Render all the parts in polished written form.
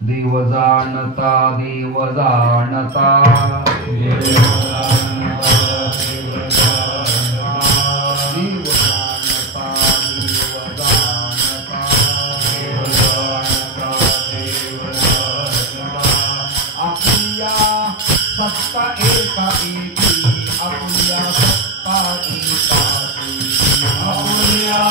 देव जाणता देव जाणता आपल्या सत्ता एका एकी आपल्या सत्ता एका आपल्या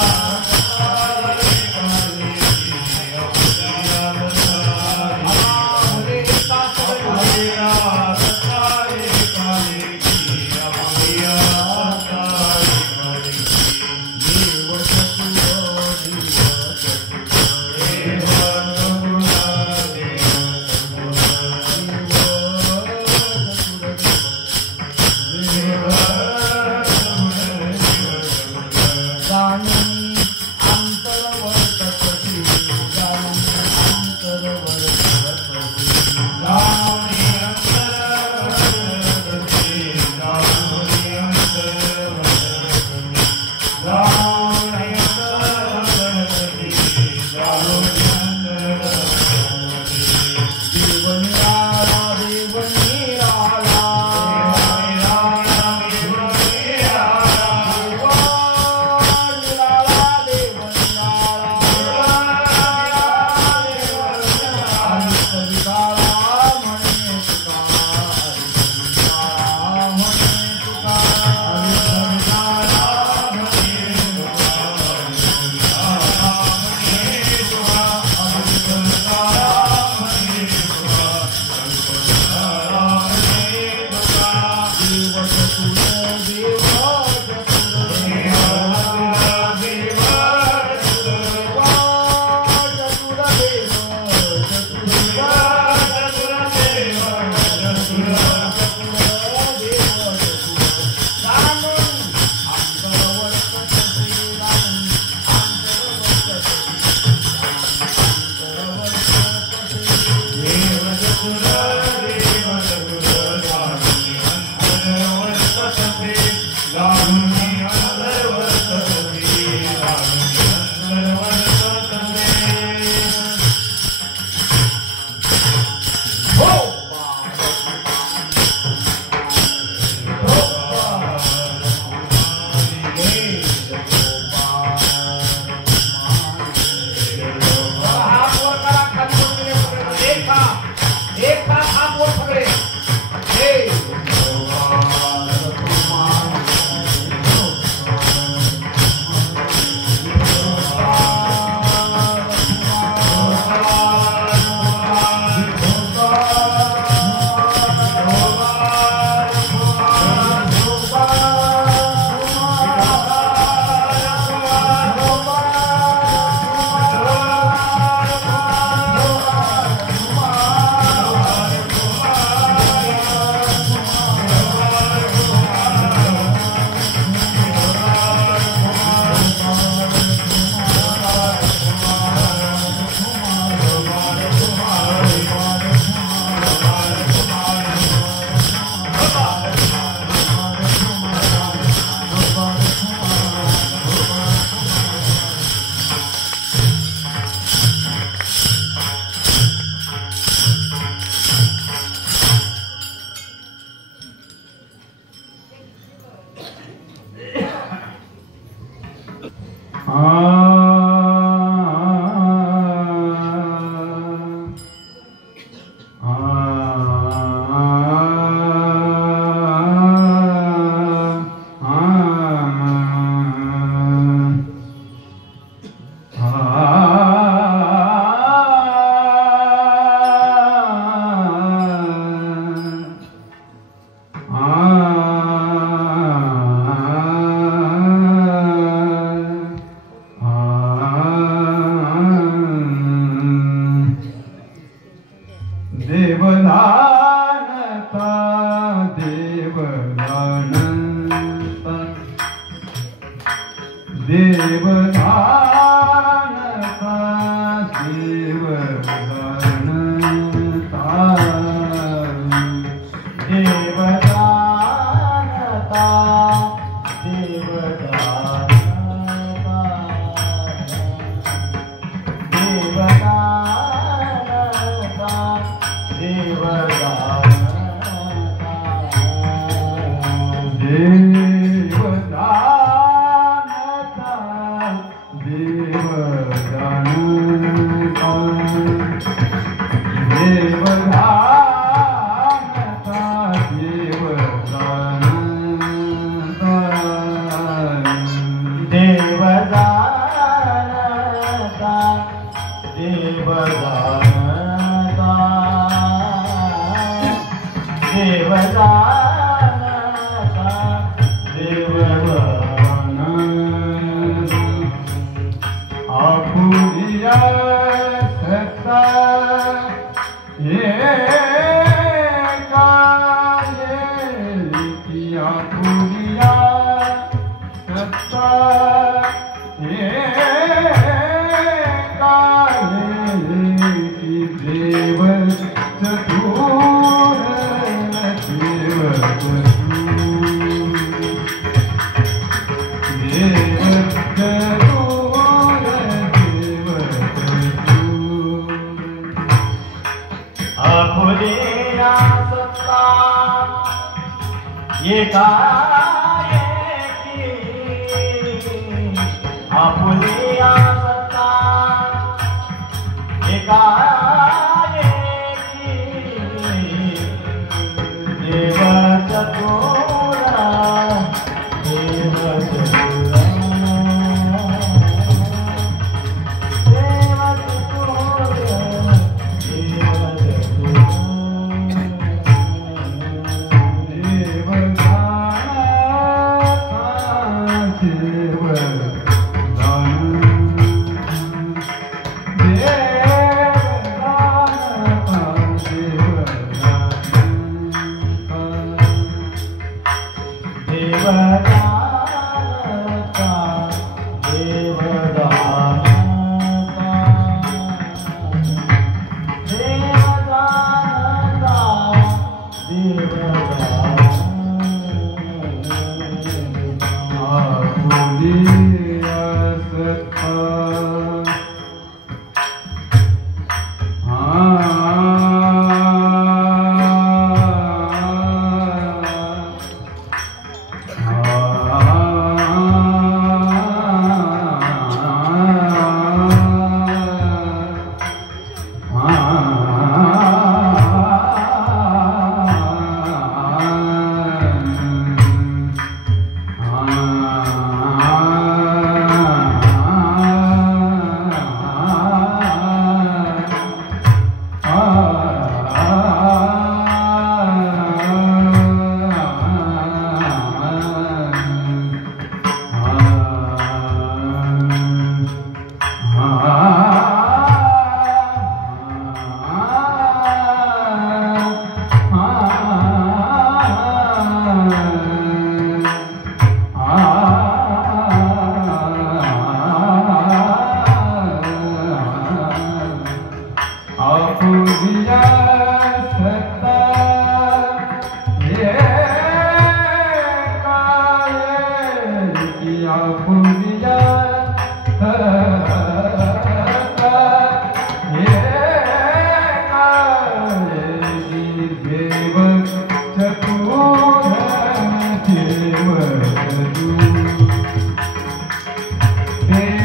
Dev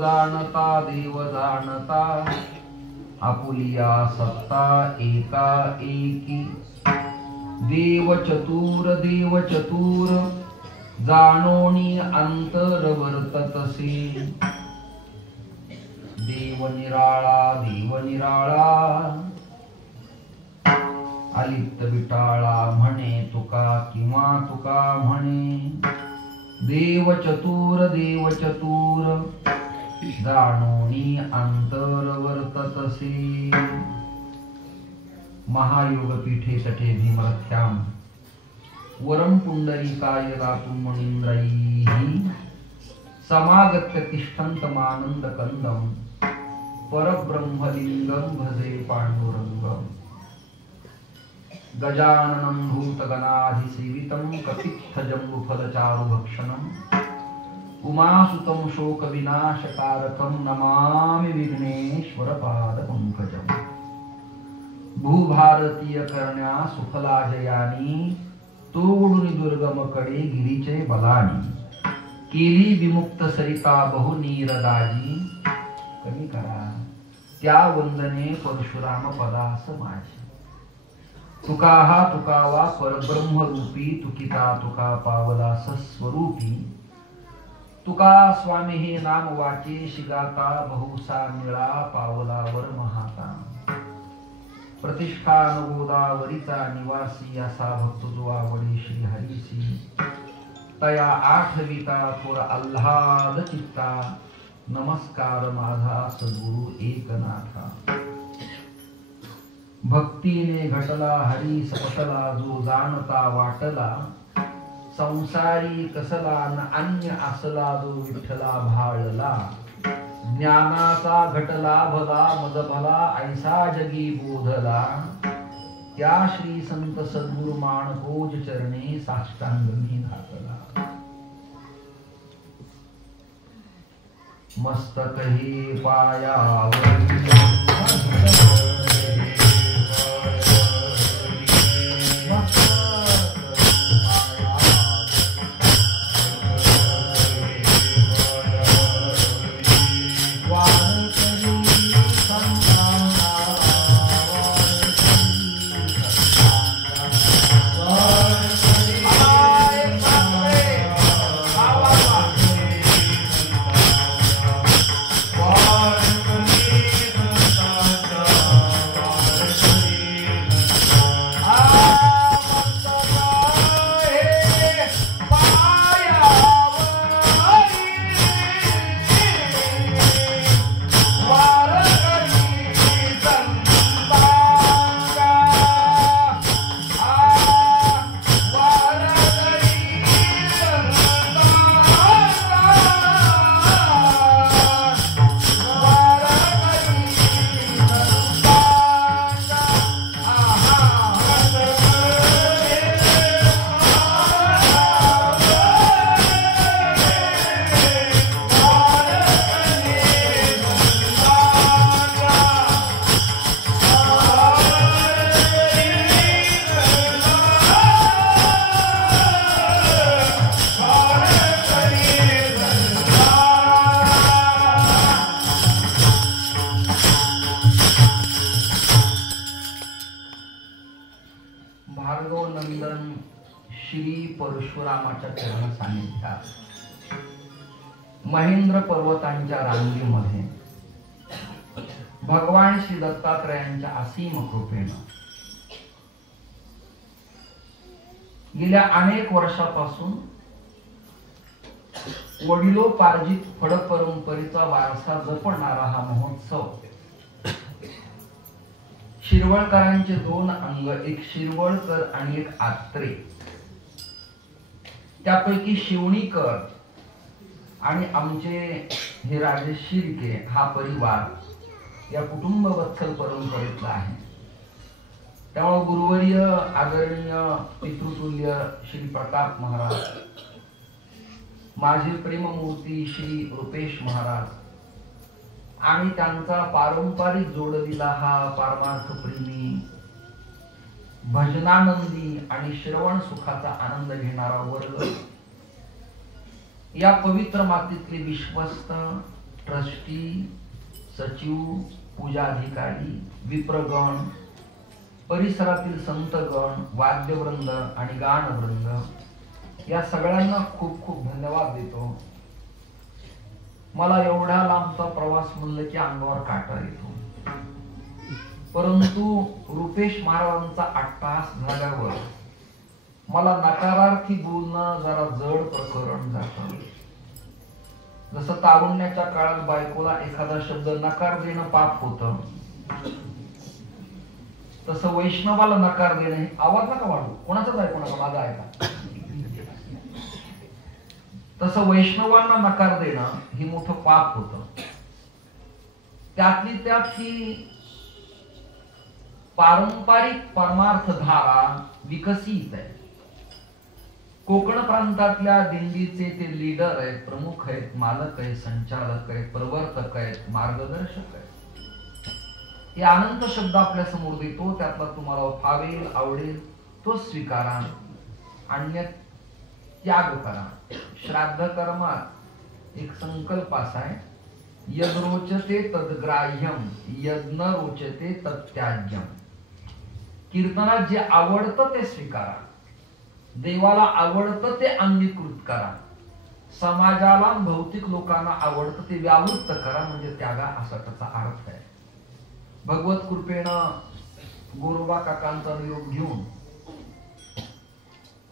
जाणता देव जाणता आपुलिया सत्ता एका एकी देव चतुर जाणोनी अंतर वर्ततसे देव निराळा अलिप्त विटाळा म्हणे तुका किंवा तुका म्हणे देव चतुर जाणोनी अंतर वर्ततसे महायोगपीठे तटे भीमरथ्याम वरम पुंडरीकाय गातुं मुनीन्द्रैः समागत्य तिष्ठन्तमानन्द कंदम परब्रह्मलिंगं भजे पांडुरंगम गजाननं भूतगणाधिसेवितं कपित्थजम्बुफलचारुभक्षणम् उमासुतं शोकविनाशकारकं नमामि विघ्नेश्वरपादपङ्कजम् भूभारतीय करण्या सुफला जयानी तोडून दुर्गम कडे गिरीचे बलानी केली विमुक्त सरिता बहुनीरदाजी कमी करा त्या वंदने परशुराम पदास माझी तुका हा तुकावा परब्रह्म रूपी तुकिता तुका पावला सस्वरूपी तुका स्वामी हे नाम वाचे शिगाता बहुसा मिळा पावला वर महाता प्रतिष्ठा गोदावरीचा निवासी असा भक्त जो आवडी श्री हरीसी तया आठविता थोर आल्हाद चित्ता नमस्कार माझा सद्गुरु एकनाथा भक्तीने घटला हरी सपटला जो जाणता वाटला संसारी कसला न अन्य असला जो विठ्ठला भाळला ज्ञानाचा घटला भला मज भला ऐसा जगी बोधला त्या श्री संत सद्गुरु माणकोज चरणी साष्टांग मी घातला मस्तक हे पायावर परशुरामाच्या चरण सानिध्यात महेंद्र पर्वतांच्या रांगेमध्ये भगवान श्री दत्तात्रयांच्या असीम कृपेने गेल्या अनेक वर्षापासून वडिलोपार्जित फड परंपरेचा वारसा जपणारा हा महोत्सव शिरवळकरांचे दोन अंग, एक शिरवळकर आणि एक आत्रे, त्यापैकी शिवणीकर आणि आमचे हे राजेश शिर्के हा परिवार या कुटुंब वत्सल परंपरेतला आहे. त्यामुळे गुरुवर्य आदरणीय पितृतुल्य श्री प्रताप महाराज, माझे प्रेममूर्ती श्री रुपेश महाराज आणि त्यांचा पारंपरिक जोडलेला हा पारमार्थ प्रेमी भजनानंदी आणि श्रवण सुखाचा आनंद घेणारा वर्ग या पवित्र मातीतले विश्वस्त, ट्रस्टी, सचिव, पूजाधिकारी, विप्रगण, परिसरातील संतगण, वाद्यवृंद आणि गानवृंद या सगळ्यांना खूप खूप धन्यवाद देतो. मला एवढा लांबचा प्रवास म्हणलं की अंगावर काटा येतो. परंतु रुपेश महाराजांचा अट्टहास झाल्यावर मला नकारार्थी बोलणं जरा जड प्रकरण जातं. जसं तारुण्याच्या काळात बायकोला एखादा शब्द नकार देणं पाप होतं, तसं वैष्णवाला नकार देणे, आवाज नका वाढू, कोणाचाच ऐकू नका, माझा ऐका, तसं वैष्णवांना नकार देणं ही मोठं पाप होतं. त्यातली त्यात ही पारंपरिक परमार्थ धारा विकसित आहे. कोकण प्रांतातल्या दिंडीचे ते लीडर आहेत, प्रमुख आहेत, मालक आहेत, संचालक आहेत, प्रवर्तक आहेत, मार्गदर्शक आहेत. हे अनंत शब्द आपल्या समोर देतो, त्यातला तुम्हाला फावेल, आवडेल तो स्वीकारा, अन्य त्याग करा. श्राद्ध कर्मात एक संकल्प असा आहे, यद रोचते तद्ग्राह्यम, यद न रोचते तत्त्याज्यम. कीर्तनात जे आवडतं ते स्वीकारा, देवाला आवडतं ते अंगीकृत करा, समाजाला भौतिक लोकांना आवडतं ते व्यावृत्त करा, म्हणजे त्यागा असा त्याचा अर्थ आहे. भगवत कृपेनं गोरोबा काकांचा निरोप घेऊन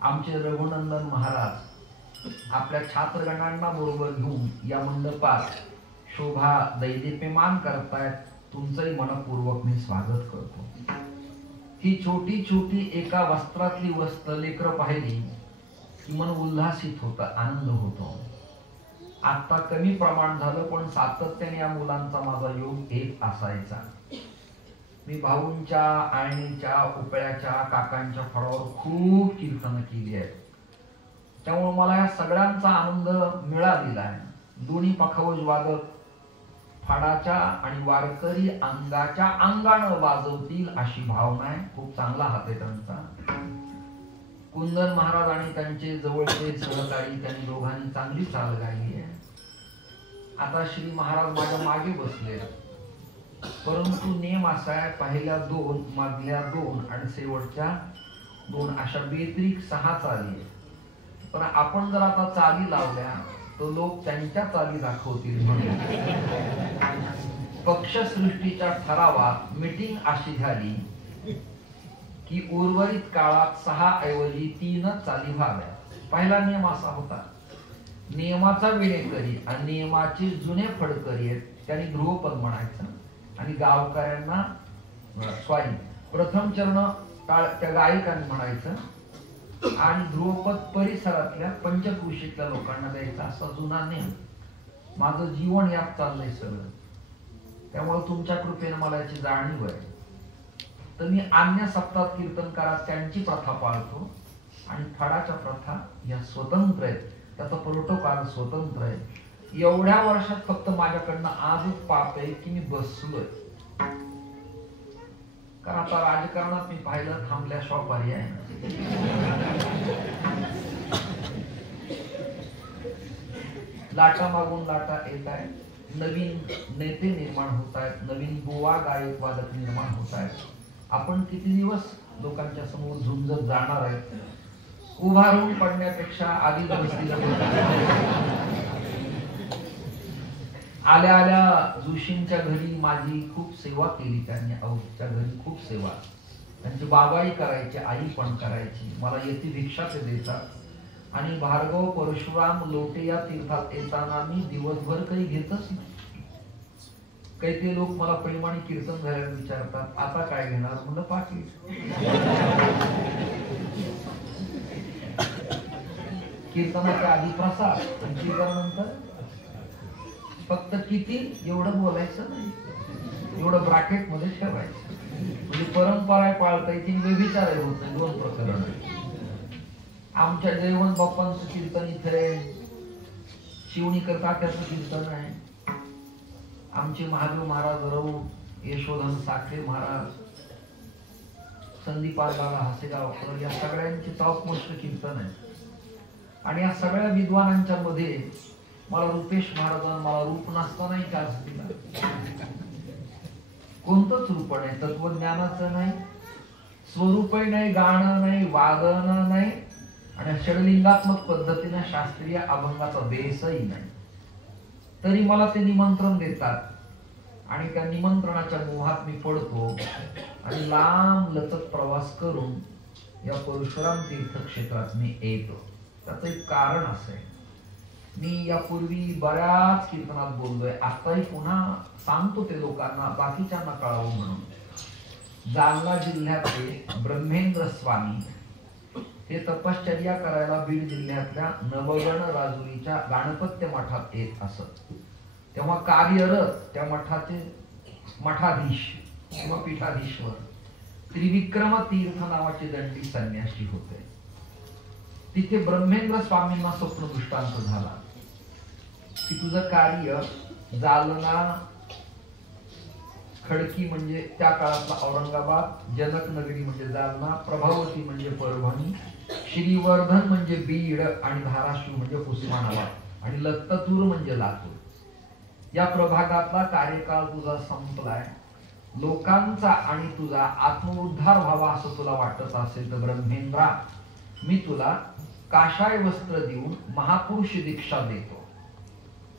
आमचे रघुनंदन महाराज आपल्या छात्रगणांना बरोबर घेऊन या मंडपात शोभा दैदिप्यमान करतायत. तुमचंही मनपूर्वक मी स्वागत करतो. ही छोटी छोटी एका वस्त्रातली लेकरं पाहिली की मन उल्हासित होतं, आनंद होतो. आता कमी प्रमाण झालं, पण सातत्याने या मुलांचा माझा योग एक असायचा. मी भाऊंच्या, आळणीच्या, उपळ्याच्या, काकांच्या फळावर खूप कीर्तन केली आहेत. त्यामुळे मला या सगळ्यांचा आनंद मिळालेला आहे. दोन्ही पखावज वादक फाडाच्या आणि वारकरी अंगाच्या अंगानं वाजवतील अशी भावना आहे. खूप चांगला हात आहे त्यांचा. कुंदन महाराज आणि त्यांचे जवळचे सहकारी, त्यांनी दोघांनी चांगली चाल गायली आहे. आता श्री महाराज माझ्या मागे बसले, परंतु नियम असा आहे, पहिल्या 2, मधल्या 2 आणि शेवटच्या 2 अशा बेतरिक 6 चाली आहेत. पण आपण जर आता चाली लावल्या तर लोक त्यांच्या चाली दाखवतील. म्हणून पक्षसृष्टीच्या ठरावात मीटिंग अशी झाली की उर्वरित काळात 6 ऐवजी 3च चाली व्हाव्या. पहिला नियम असा होता, नियमाचा विणेकरी आणि नियमाचे जुने फडकरी आहेत त्यांनी ध्रुवपद म्हणायचं आणि गावकऱ्यांना प्रथम चरण त्या गायकांनी म्हणायचं आणि ध्रुवपद परिसरातल्या पंचक्रोशीतल्या लोकांना द्यायचा, असा जुना नियम. माझं जीवन यात चाललंय सगळं. त्यामुळे तुमच्या कृपेने मला याची जाणीव आहे. तर मी अन्य सप्ताह कीर्तन करा त्यांची प्रथा पाळतो आणि फडाच्या प्रथा या स्वतंत्र आहेत, त्याचा प्रोटोकॉल स्वतंत्र आहे. एवढ्या वर्षात फक्त माझ्याकडनं आजच पाप आहे की मी बसलोय. कारण आता राजकारणात मी पाहिलं, थांबल्याशिवाय पर्याय नाही. लाटा मागून लाटा येत आहेत, नवीन नेते निर्माण होत आहेत, नवीन गोवा गायक वादक निर्माण होत आहेत. आपण किती दिवस लोकांच्या समोर झुंजत जाणार आहे? उभारून पडण्यापेक्षा आधीच आल्या आल्या जोशींच्या घरी माझी खूप सेवा केली त्यांनी. औषच्या घरी खूप सेवा, त्यांची बाबाई करायची, आई पण करायची. मला येती भिक्षा ते देतात. आणि भार्गव परशुराम लोटे या तीर्थात येताना मी दिवसभर काही घेतच नाही. काही ते लोक मला प्रेमाने कीर्तन झाल्यावर विचारतात, आता काय घेणार? म्हणलं पाकिट. कीर्तनाच्या आधी प्रसाद, कीर्तनानंतर फक्त किती एवढं बोलायचं नाही, एवढं ब्रॅकेट मध्ये ठेवायचं. म्हणजे परंपरा पाळता येते, व्यभिचार होत नाही. 2 प्रकरण. आमच्या जयवंत बाप्पांचं कीर्तन इथे शिवणी करता त्याचं कीर्तन आहे. आमचे महादेव महाराज, रऊ यशोधन साखरे महाराज, संदीपाल बाबा हसेगावकर या सगळ्यांचे टॉप मोस्ट कीर्तन आहे. आणि या सगळ्या विद्वानांच्या मध्ये मला रुपेश महाराजांना मला रूप नसतानाही चान्स दिला. कोणतंच रूप नाही, तत्वज्ञानाचं नाही, स्वरूपही नाही, गाणं नाही, वादन नाही, आणि षडलिंगात्मक पद्धतीने शास्त्रीय अभंगाचा बेसही नाही. तरी मला ते निमंत्रण देतात आणि त्या निमंत्रणाच्या मोहात मी पडतो आणि लांब लचक प्रवास करून या परशुराम तीर्थक्षेत्रात मी येतो. त्याचं एक कारण असं आहे, मी यापूर्वी बऱ्याच कीर्तनात बोललोय, आताही पुन्हा सांगतो ते लोकांना, बाकीच्यांना कळावं म्हणून. जालना जिल्ह्यातले ब्रह्मेंद्र स्वामी हे तपश्चर्या करायला बीड जिल्ह्यातल्या नवगण राजुरीच्या गाणपत्य मठात येत असत. तेव्हा कार्यरत त्या मठाचे मठाधीश किंवा पीठाधीश्वर त्रिविक्रम तीर्थ नावाचे दंडी संन्यासी होते. तिथे ब्रह्मेंद्र स्वामींना स्वप्न दृष्टांत झाला की तुझं कार्य जालना, खडकी म्हणजे त्या काळातला औरंगाबाद, जनकनगरी म्हणजे जालना, प्रभावती म्हणजे परभणी, श्रीवर्धन म्हणजे बीड आणि धाराशिव म्हणजे उस्मानाबाद आणि लत्तूर म्हणजे लातूर, या प्रभागातला कार्यकाळ तुझा संपलाय. लोकांचा आणि तुझा आत्मोद्धार व्हावा असं तुला वाटत असेल तर ब्रह्मेंद्रा, मी तुला काशाय वस्त्र देऊन महापुरुष दीक्षा देतो.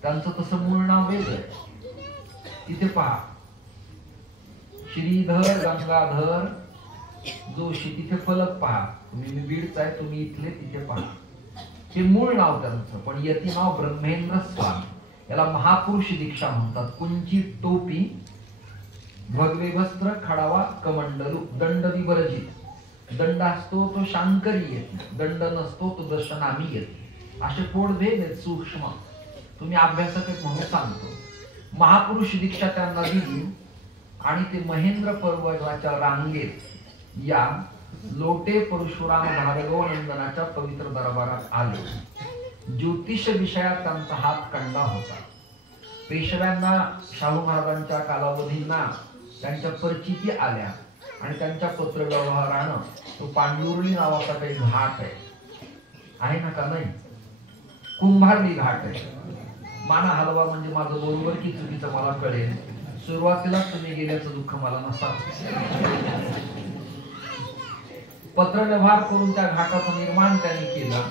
त्यांचं तसं मूळ नाव वेगळं. तिथे पहा, श्रीधर गंगाधर जोशी, तिथे फलक पहा. तुम्ही बीडचा आहे, तुम्ही इथले, तिथे पहा. हे मूळ नाव त्यांचं, पण यती नाव ब्रह्मेंद्र स्वामी. याला महापुरुष दीक्षा म्हणतात. कुंची टोपी, भगवे वस्त्र, खडावा कमंडलू, दंड विवर्जित. दंड असतो तो शांकरी येते, दंड नसतो तो दशनामी येते. असे पोटभेद आहेत सूक्ष्म, तुम्ही अभ्यासक म्हणून सांगतो. महापुरुष दीक्षा त्यांना दिली आणि ते महेंद्र पर्वताच्या रांगेत या लोटे परशुराम भार्गव नंदनाच्या पवित्र दरबारात आले. ज्योतिष विषयात त्यांचा हात कंडा होता. पेशव्यांना, शाहू महाराजांच्या कालावधींना त्यांच्या परिचिती आल्या आणि त्यांच्या पत्र व्यवहारानं तो पांडुर्ली नावाचा काही घाट आहे ना का नाही, कुंभारली घाट आहे. माना हलवा म्हणजे माझं बरोबर की चुकीचं मला कळेल. सुरुवातीला तुम्ही गेल्याचं दुःख मला नसावं. पत्र व्यवहार करून त्या घाटाचं निर्माण त्यांनी केलं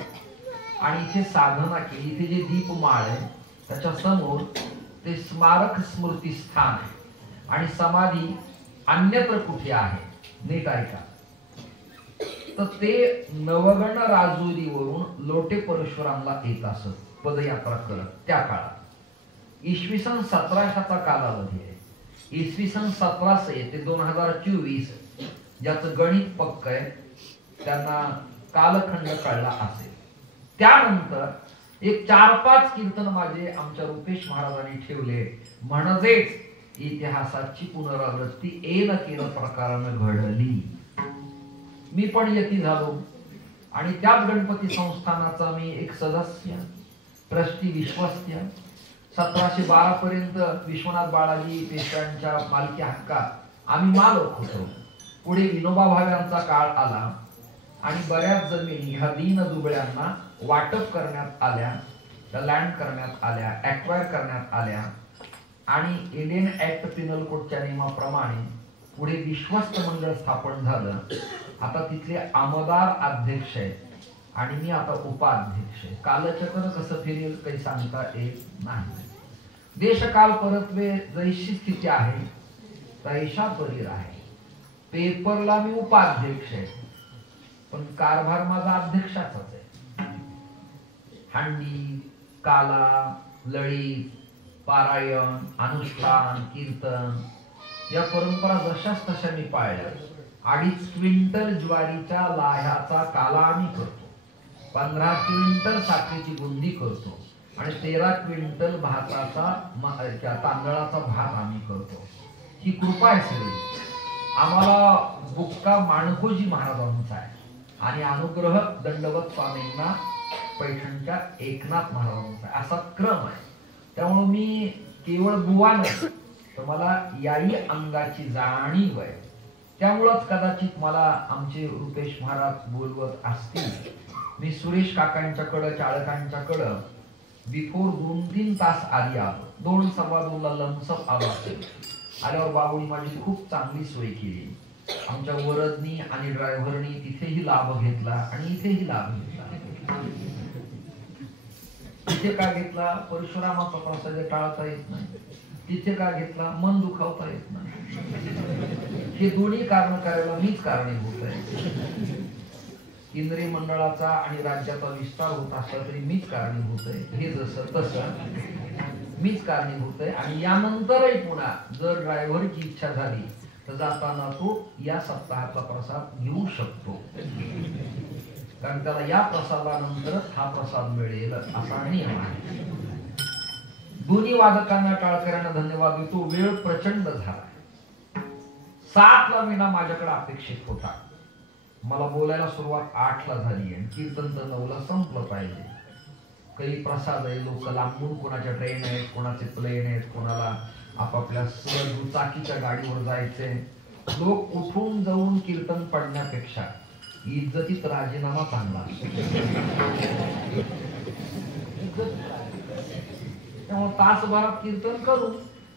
आणि इथे साधना केली. इथे जे दीपमाळ आहे त्याच्या समोर ते स्मारक स्मृती स्थान आहे आणि समाधी अन्यत्र कुठे आहे, नीट ऐका. तर ते नवगण राजुरीवरून लोटे परशुरामला येत असत पदयात्रा करत. त्या काळात इसवी सन 1700चा कालावधी आहे. इसवी सन 1700 ते 2024 ज्याचं गणित पक्क आहे त्यांना कालखंड कळला असेल. त्यानंतर एक 4-5 कीर्तन माझे आमच्या रुपेश महाराजांनी ठेवले, म्हणजेच इतिहासाची पुनरावृत्ती येन केलं प्रकारानं घडली. मी पण यती झालो आणि त्याच गणपती संस्थानाचा मी एक सदस्य, ट्रस्टी, विश्वस्त. 1712 पर्यंत विश्वनाथ बाळाजी पेशव्यांच्या मालकी हक्कात आम्ही मालक होतो. पुढे विनोबा भावे यांचा काळ आला आणि बऱ्याच जमिनी ह्या दीन दुबळ्यांना वाटप करण्यात आल्या, लँड करण्यात आल्या, ॲक्वायर करण्यात आल्या आणि इंडियन ऍक्ट पिनल कोडच्या नियमाप्रमाणे पुढे विश्वस्त मंडळ स्थापन झालं. आता तिथले आमदार अध्यक्ष आहेत आणि मी आता उपाध्यक्ष आहे. कालचक्र कसं फिरेल काही सांगता येत नाही. देशकाल परत्वे जैशी स्थिती आहे तैशा परीर आहे. पेपरला मी उपाध्यक्ष आहे पण कारभार माझा अध्यक्षाचाच आहे. हंडी, काला, लळीत, पारायण, अनुष्ठान, कीर्तन या परंपरा जशाच तशा मी पाळल्या. 2.5 क्विंटल ज्वारीच्या लाह्याचा काला आम्ही करतो, 15 क्विंटल साखरेची बुंदी करतो आणि 13 क्विंटल भाताचा तांदळाचा भात आम्ही करतो. ही कृपा आहे सगळी. आम्हाला बुक्का माणकोजी महाराजांचा आहे आणि अनुग्रह दंडवत स्वामींना पैठणच्या एकनाथ महाराजांचा आहे. असा क्रम आहे. त्यामुळे मी केवळ बुवा नाही तर मला याही अंगाची जाणीव आहे. त्यामुळंच कदाचित मला आमचे रुपेश महाराज बोलवत असतील मी सुरेश काकांच्याकडं चाळकांच्याकडं बिफोर 2-3 तास आधी आलो. 2:15 लमसप आलो असेल. आल्यावर बाबूनी माझी खूप चांगली सोय केली. आमच्या वरदनी आणि ड्रायव्हरनी तिथेही लाभ घेतला आणि इथेही लाभ घेतला. तिथे का घेतला? परशुरामाचा प्रसाद टाळता येत नाही. तिथे का घेतला? मन दुखावता येत नाही. हे दोन्ही कारण करायला मीच कारणीभूत आहे. केंद्रीय मंडळाचा आणि राज्याचा विस्तार होत असला तरी मीच कारणीभूत आहे. हे जसं तसं मीच कारणीभूत आहे. आणि यानंतरही पुन्हा जर ड्रायव्हरची इच्छा झाली तर जाताना तो या सप्ताहाचा प्रसाद घेऊ शकतो, कारण त्याला या प्रसादानंतरच हा प्रसाद मिळेल असा नियम आहे. दोन्ही वादकांना टाळकऱ्यांना धन्यवाद देतो. वेळ प्रचंड झाला. 7ला मीना माझ्याकडे अपेक्षित होता. मला बोलायला सुरुवात 8ला झाली आणि कीर्तन तर 9ला संपलं पाहिजे. काही प्रसाद आहे, लोक लांबून कोणाच्या ट्रेन आहेत, कोणाचे प्लेन आहेत, कोणाला आपापल्या दुचाकीच्या गाडीवर जायचे. लोक उठून जाऊन कीर्तन पडण्यापेक्षा इज्जतीत राजीनामा चांगला. त्यामुळे तासभरात कीर्तन करू,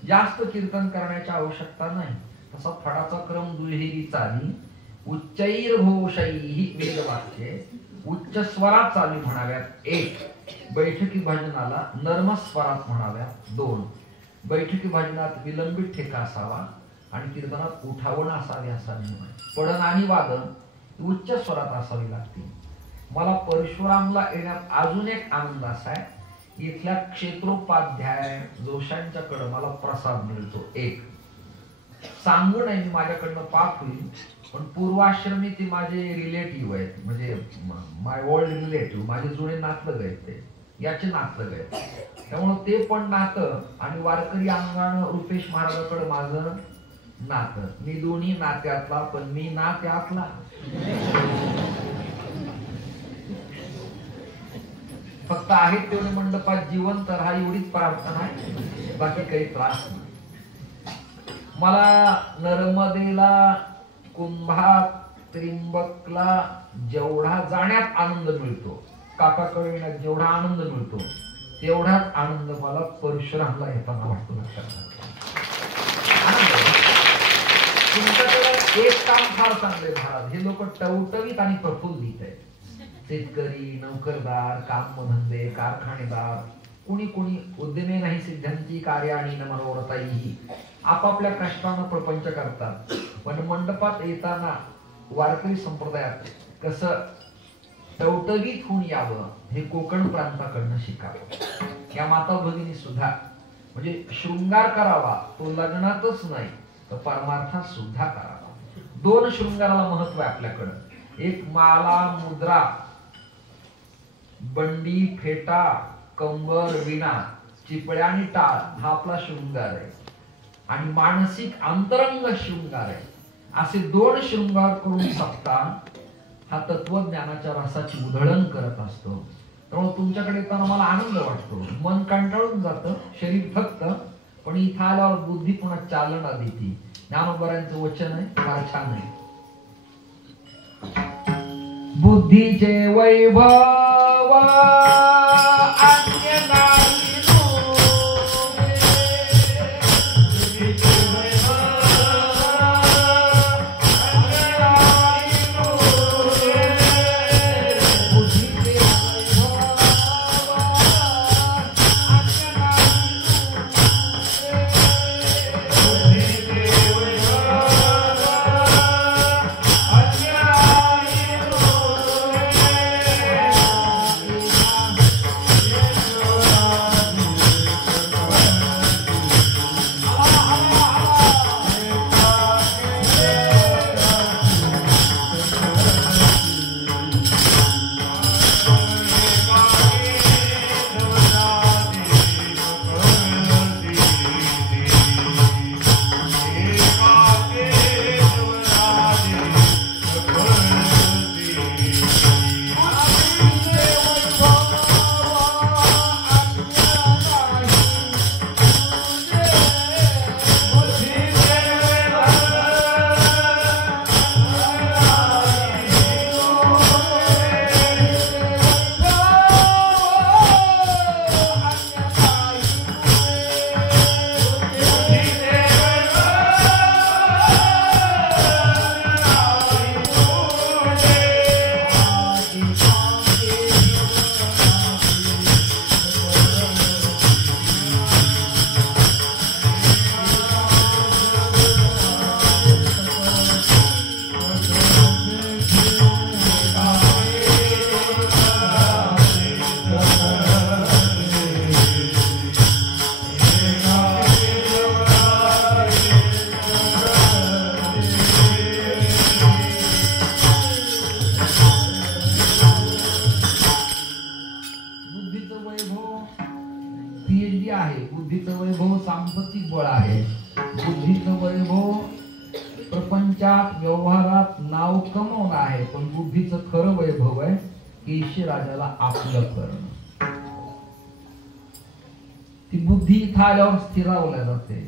जास्त कीर्तन करण्याची आवश्यकता नाही. तसा फडाचा क्रम दुहेरी चाली. उच्चैर घोषैहि वेदवाक्ये उच्च स्वरात चालू म्हणाव्यात 1. बैठकी भजनाला नर्म स्वरात म्हणाव्यात 2. बैठकी भजनात विलंबित ठेका असावा आणि कीर्तनात उठावण असावी असा नियम आहे. पडण आणि वादन उच्च स्वरात असावी लागते. मला परशुरामला येण्यात अजून एक आनंद असा आहे, इथल्या क्षेत्रोपाध्याय जोशांच्याकडे मला प्रसाद मिळतो. 1 सांगू नये मी माझ्याकडनं पाठ होईल, पण पूर्वाश्रमी ते माझे रिलेटिव्ह आहेत, म्हणजे माय ओल्ड रिलेटिव्ह, माझे जुने नातलग आहेत, ते याचे नातलग आहेत. त्यामुळं ते पण नातं आणि वारकरी अंगानं रुपेश महाराजाकडे माझं नातं. मी दोन्ही नात्यातला, पण मी नात्यातला. फक्त आहेत तेवढे मंडपात जिवंत राहा एवढीच प्रार्थना आहे, बाकी काही त्रास नाही. मला नर्मदेला, कुंभा, त्रिंबकला जेवढा जाण्यात आनंद मिळतो, काकाकडे येण्यात जेवढा आनंद मिळतो, तेवढाच आनंद मला परशुरामला येताना वाटतो. तुमच्याकडे एक काम फार चांगले महाराज, हे लोक टवटवीत आणि प्रफुल्लित आहेत. शेतकरी, नोकरदार, कामधंदे, कारखानेदार, कुणी कुणी उद्यमे नाही सिद्धांती कार्य आणि मनोरथाही आपापल्या कष्टानं प्रपंच करतात. पण मंडपात येताना वारकरी संप्रदायात कसं टवटवीत होऊन यावं हे कोकण प्रांताकडनं शिकावं. या माता भगिनी सुद्धा म्हणजे शृंगार करावा तो लग्नातच नाही तर परमार्थात सुद्धा करावा. 2 शृंगाराला महत्व आहे आपल्याकडं. एक माला, मुद्रा, बंडी, फेटा, कंबर, विणा, चिपळ्या आणि टाळ हा आपला शृंगार आहे. आणि मानसिक अंतरंग शृंगार आहे. असे 2 शृंगार करून सप्ताह हा तत्वज्ञानाच्या रसाची उधळण करत असतो. त्यामुळे तुमच्याकडे येताना मला आनंद वाटतो. मन कंटाळून जातं, शरीर थकतं, पण इथं आल्यावर बुद्धी पुन्हा चालना देते. ज्ञानोबरांचं वचन आहे, फार छान आहे. बुद्धीचे वैभव अन्य नाही फळ आहे. बुद्धीचं वैभव प्रपंचात व्यवहारात नाव कमवणं आहे, पण बुद्धीचं खरं वैभव आहे केशीराजाला आपलं करणं. ती बुद्धी इथं आल्यावर स्थिरावल्या जाते.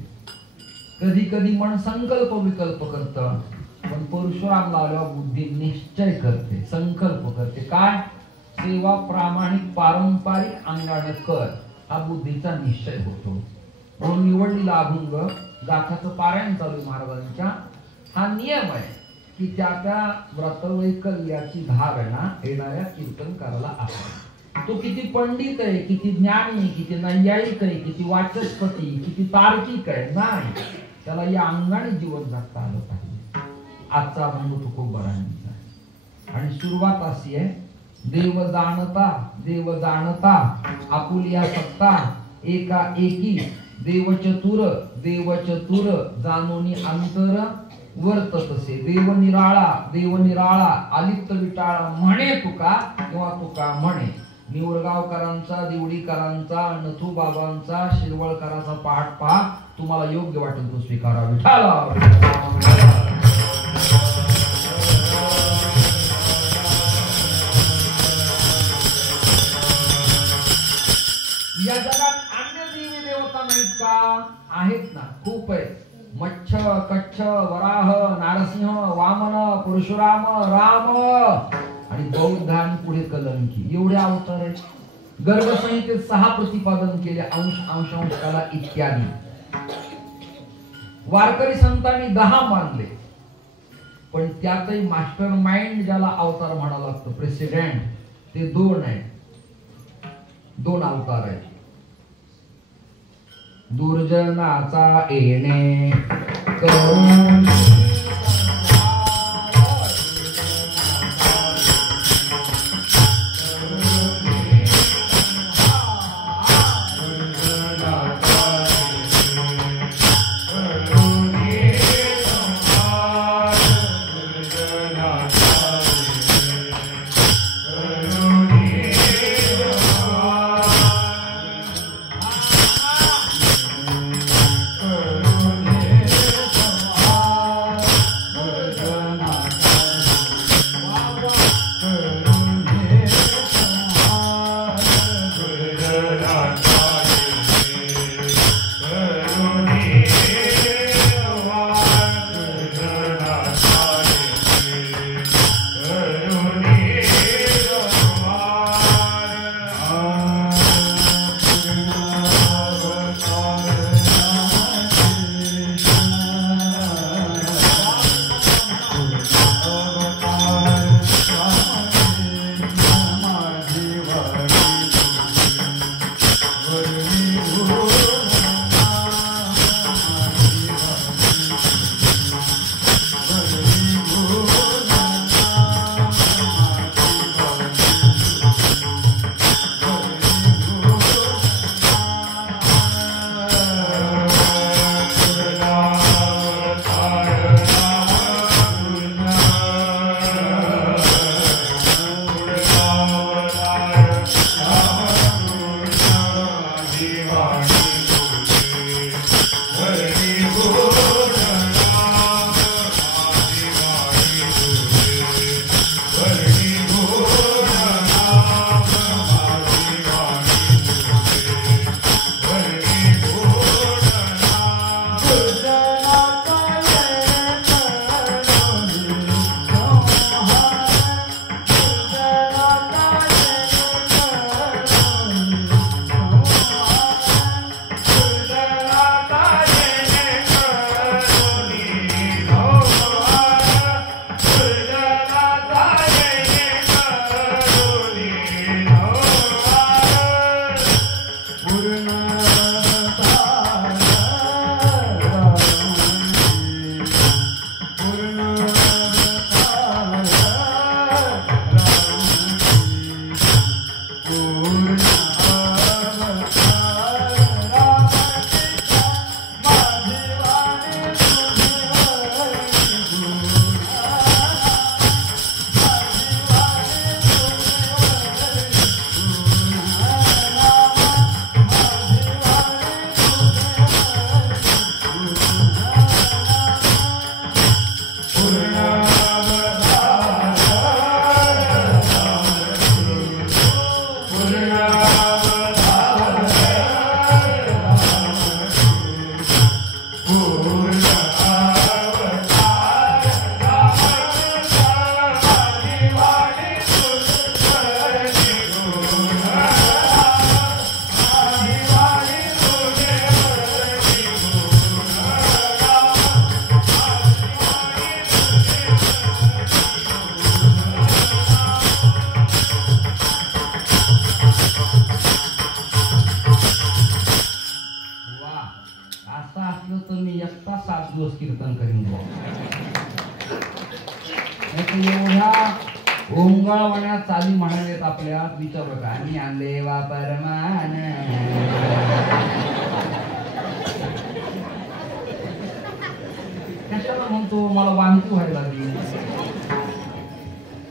कधी कधी मन संकल्प विकल्प करतं, पण परशुराम लावल्यावर बुद्धी निश्चय करते, संकल्प करते. काय? सेवा प्रामाणिक पारंपरिक अंगाने कर, हा बुद्धीचा निश्चय होतो. म्हणून निवडलेला अभंग गाथाचं पारायण चालू आहे महाराजांच्या. हा नियम आहे की त्या त्या व्रतवैकल्याची धारणा येणाऱ्या कीर्तनकाराला असावी. तो किती पंडित आहे, किती ज्ञानी आहे, किती नैयायिक आहे, किती वाचस्पती, किती तार्किक आहे, नाही, त्याला या अंगाने जीवन जगता आलं पाहिजे. आजचा अभंग तुकोबारांचा आहे आणि सुरुवात अशी आहे. देव जाणता आपुलिया सत्ता एका एकी देव चतुर जाणोनी अंतर वर्ततसे. देव निराळा आलिप्त विटाळा म्हणे तुका, किंवा तुका म्हणे. निवडगावकरांचा, दिवडीकरांचा, नथू बाबांचा, शिरवळकरांचा पाठ पहा, तुम्हाला योग्य वाटेल तो स्वीकारा. विठाला या जगात अन्य देवी देवता नाहीत का? आहेत ना, खूप आहेत. मच्छ, कच्छ, वराह, नारसिंह, वामन, परशुराम, राम आणि बौद्धांपुढे कलंकी, एवढे अवतार आहेत. गर्भसंहितेत 6 प्रतिपादन केले, अंशांशकाला इत्यादी. वारकरी संतांनी 10 मानले, पण त्यातही मास्टर माइंड ज्याला अवतार म्हणावं लागतं, प्रेसिडेंट, ते 2 आहेत. 2 अवतार आहेत. दुर्जनाचा येणे करून दिवस कीर्तन करीन एवढ्या ओंगाळवाण्या चाली म्हणालेत आपल्या विचार बघा आणि आणले वापरमान कशाला म्हणतो मला वांती व्हायला लागली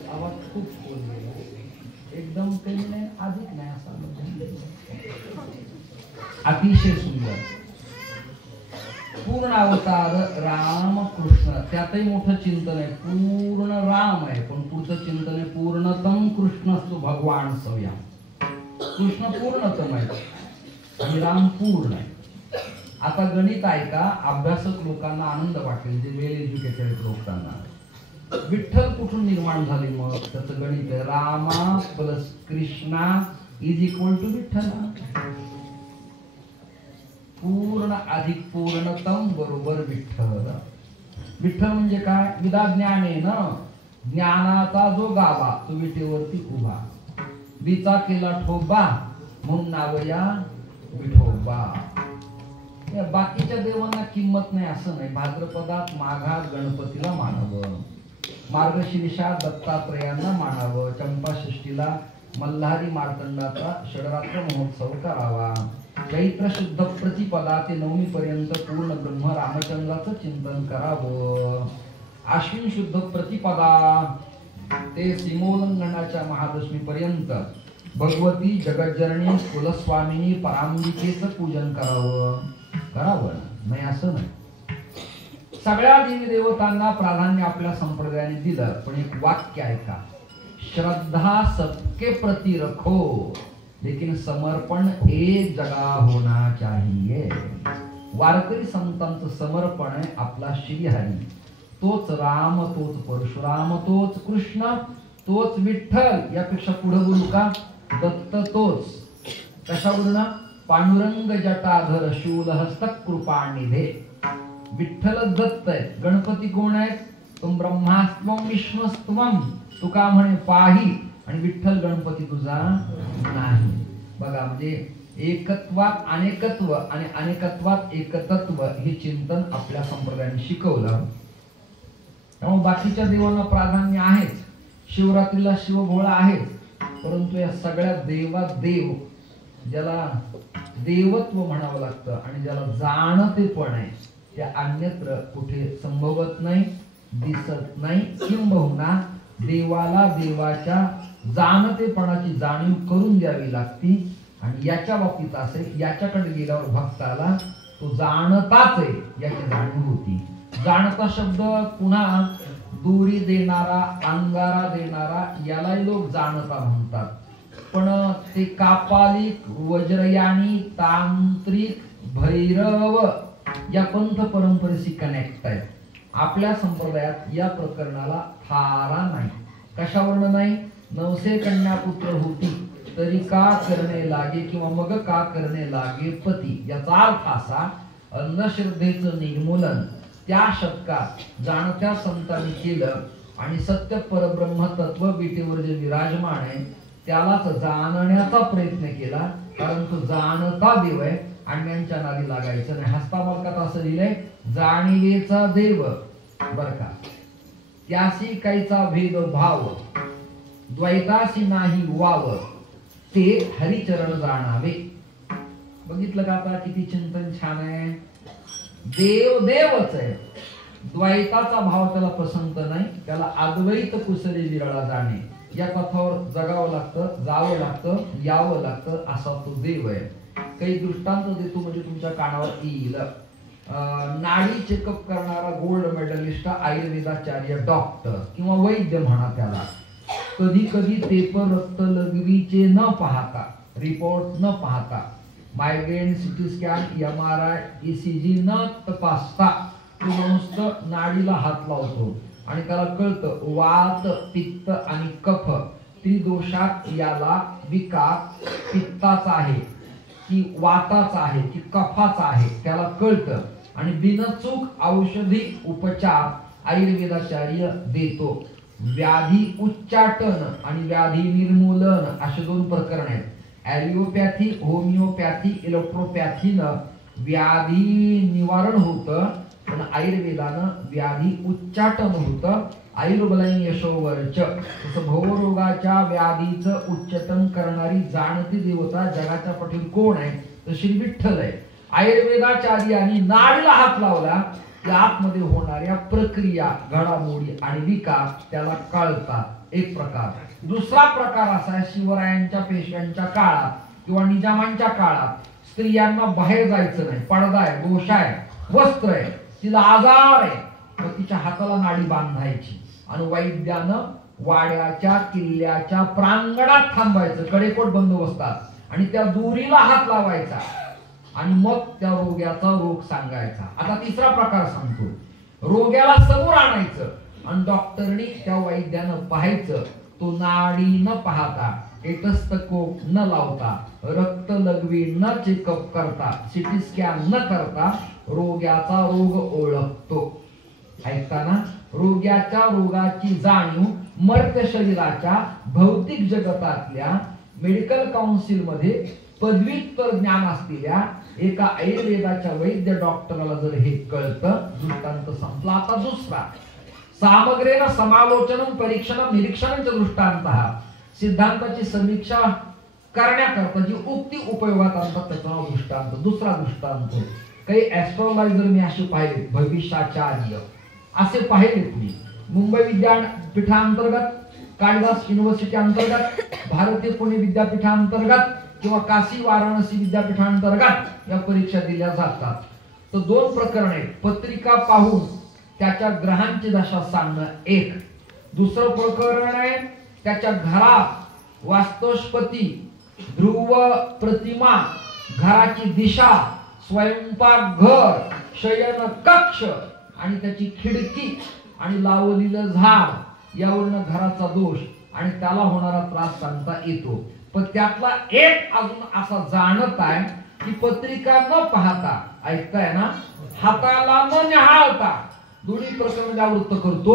आवाज खूप एकदम कमी नाही अधिक नाही असा अतिशय सुंदर पूर्ण अवतार राम कृष्ण त्यातही मोठं चिंतन आहे पूर्ण राम आहे पण पुढचं चिंतन आहे पूर्णतम कृष्णस्तु भगवान सव्या कृष्ण पूर्णतम आहे आणि राम पूर्ण आहे आता गणित ऐका अभ्यासक लोकांना आनंद वाटेल जे वेल एज्युकेटेड लोकांना विठ्ठल कुठून निर्माण झाले मग त्याचं गणित आहे Rama plus Krishna is equal to Vitthala पूर्ण अधिक पूर्णतम बरोबर विठ्ठल विठ्ठल म्हणजे काय विदा ज्ञानेनं ज्ञानाचा जो गाभा तो विठेवरती उभा विचा केला ठोबा म्हणून नावया विठोबा या बाकीच्या देवांना किंमत नाही असं नाही भाद्रपदात माघात गणपतीला मानावं मार्गशीर्षात दत्तात्रयांना मानावं चंपाषष्ठीला मल्हारी मार्तंडाचा षडरात्र महोत्सव करावा चैत्र शुद्ध प्रतिपदा ते नवमी पर्यंत पूर्ण ब्रह्म रामचंद्राचं चिंतन करावं आश्विन शुद्ध प्रतिपदा ते सीमोल्लंघनाच्या महादशमी पर्यंत भगवती जगज्जननी कुलस्वामिनी परांबिकेचं पूजन करावं नाही असं नाही सगळ्या देवी देवतांना प्राधान्य आपल्या संप्रदायाने दिलं पण एक वाक्य आहे का श्रद्धा सबके प्रति रखो लेकिन समर्पण एक जगा होना चाहिए वारकरी संतांचं समर्पण आहे आपला श्रीहरी तोच राम तोच परशुराम तोच कृष्ण तोच विठ्ठल यापेक्षा पुढे बोलू का दत्त तोच कशावरून पांडुरंग जटाधर शूलहस्त कृपानिधे विठ्ठल दत्त आहे गणपती कोण आहेत तुम ब्रह्मास्त्वम विष्णुस्त्वम तुका म्हणे पाही आणि विठ्ठल गणपती तुझा नाही बघा म्हणजे एकत्वात अनेकत्व आणि अनेकत्वात एकतत्व हे चिंतन आपल्या संप्रदायाने शिकवलं त्यामुळे बाकीच्या देवांना प्राधान्य आहेच शिवरात्रीला शिवभोळा आहेच परंतु या सगळ्या देवात देव ज्याला देवत्व म्हणावं लागतं आणि ज्याला जाणते पण आहे त्या अन्यत्र कुठे संभवत नाही दिसत नाही किंबहुना देवाला देवाच्या जाणतेपणाची जाणीव करून द्यावी लागती आणि याच्या बाबतीत असे याच्याकडे गेल्यावर भक्ताला तो जाणताच आहे याची जाणीव होती जाणता शब्द पुन्हा दोरी देणारा अंगारा देणारा यालाही लोक जाणता म्हणतात पण ते कापालिक वज्रयानी तांत्रिक भैरव या पंथ परंपरेशी कनेक्ट आहेत आपल्या संप्रदायात या प्रकरणाला थारा नाही कशावरून नाही नवसे कन्या पुत्र होती तरी का करणे लागे किंवा मग का करणे लागे पती याचा अर्थ असा अंधश्रद्धेचं निर्मूलन त्या शतकात जाणत्या संतांनी केलं आणि सत्य परब्रह्म तत्व विटेवर जे विराजमान आहे त्यालाच जाणण्याचा प्रयत्न केला कारण तो जाणता देव आहे अन्यांच्या नादी लागायचं नाही हस्तामलकात असं लिहिलंय जाणिवेचा देव बर का त्यासी काहीचा भेद भाव द्वैतासी नाही वाव ते हरिचरण जाणावे बघितलं का आता किती चिंतन छान आहे देव देवच आहे द्वैताचा भाव त्याला पसंत नाही त्याला अद्वैत कुसले विरळा जाणे या पथावर जगावं लागतं जावं लागतं यावं लागतं असा तो देव आहे काही दृष्टांत देतो म्हणजे तुमच्या कानावर येईल नाडी चेकअप करणारा गोल्ड मेडलिस्ट आयुर्वेदाचार्य डॉक्टर किंवा वैद्य म्हणा त्याला कधी कधी पेपर रक्त लघवीचे न पाहता रिपोर्ट न पाहता migraine CT scan MRI ECG न तपासता तो नुसतं नाडीला हात लावतो आणि त्याला कळतं वात पित्त आणि कफ त्रिदोषात याला विकार पित्ताचा आहे की वाताचा आहे की कफाचा आहे त्याला कळतं आणि बिनचूक औषधी उपचार आयुर्वेदाचार्य देतो व्याधी उच्चाटन आणि व्याधी निर्मूलन असे दोन प्रकरण आहेत ॲलिओपॅथी होमिओपॅथी इलेक्ट्रोपॅथीनं व्याधी निवारण होतं पण आयुर्वेदानं व्याधी उच्चाटन होतं. आयुर्बलय यशोवर्च, तसं भवरोगाच्या व्याधीचं उच्चाटन करणारी जाणती देवता जगाच्या पाठीवर कोण आहे तर श्री विठ्ठल आहे. आयुर्वेदाचार्यांनी नाडीला हात लावला की आतमध्ये होणाऱ्या प्रक्रिया, घडामोडी आणि विकार त्याला कळतात. एक प्रकार. दुसरा प्रकार असा आहे, शिवरायांच्या पेशव्यांच्या काळात किंवा निजामांच्या काळात स्त्रियांना बाहेर जायचं नाही, पडदा आहे, दोष आहे, वस्त्र आहे, तिला आजार आहे, मग तिच्या हाताला नाडी बांधायची आणि वैद्यानं वाड्याच्या किल्ल्याच्या प्रांगणात थांबायचं, कडेकोट बंदोबस्तात, आणि त्या दोरीला हात लावायचा आणि मग त्या रोग्याचा रोग सांगायचा. आता तिसरा प्रकार सांगतो. रोग्याला समोर आणायचं आणि डॉक्टरनी त्या वैद्यानं पाहायचं. तो नाडी न पाहता, टेटस्कोप न लावता, रक्त लघवी न चेकअप करता, सिटी स्कॅन न करता रोग्याचा रोग ओळखतो. ऐकताना रोग्याच्या रोगाची जाणीव मर्त्य शरीराच्या भौतिक जगतातल्या मेडिकल काउन्सिल मध्ये पदव्युत्तर ज्ञान असलेल्या एका आयुर्वेदाच्या वैद्य डॉक्टरला जर हे कळतं, दृष्टांत संपला. आता दुसरा, सामग्रेन समालोचन परीक्षण निरीक्षणाच्या दृष्टांत, सिद्धांताची समीक्षा करण्याकरता जी उक्ती उपयोगात आणतात त्याचा दृष्टांत. दुसरा दृष्टांत, काही ऍस्ट्रोलॉजर मी असे पाहिले, भविष्याचार्य असे पाहिले तुम्ही मुंबई विद्यापीठांतर्गत, कालिदास युनिव्हर्सिटी अंतर्गत, भारतीय पुणे विद्यापीठांतर्गत किंवा काशी वाराणसी विद्यापीठांतर्गत या परीक्षा दिल्या जातात. तर दोन प्रकरण आहेत. पत्रिका पाहून त्याच्या ग्रहांची दशा सांगणं एक. दुसरं प्रकरण आहे त्याच्या घरात वास्तुस्पती, ध्रुव प्रतिमा, घराची दिशा, स्वयंपाक घर, शयन कक्ष आणि त्याची खिडकी आणि लावलेलं झाड यावरून घराचा दोष आणि त्याला होणारा त्रास सांगता येतो. पण त्यातला एक अजून असा जाणत आहे की पत्रिका न पाहता, ऐकताय ना, हाताला न निहाळता दोन्ही प्रकरण जागृत करतो.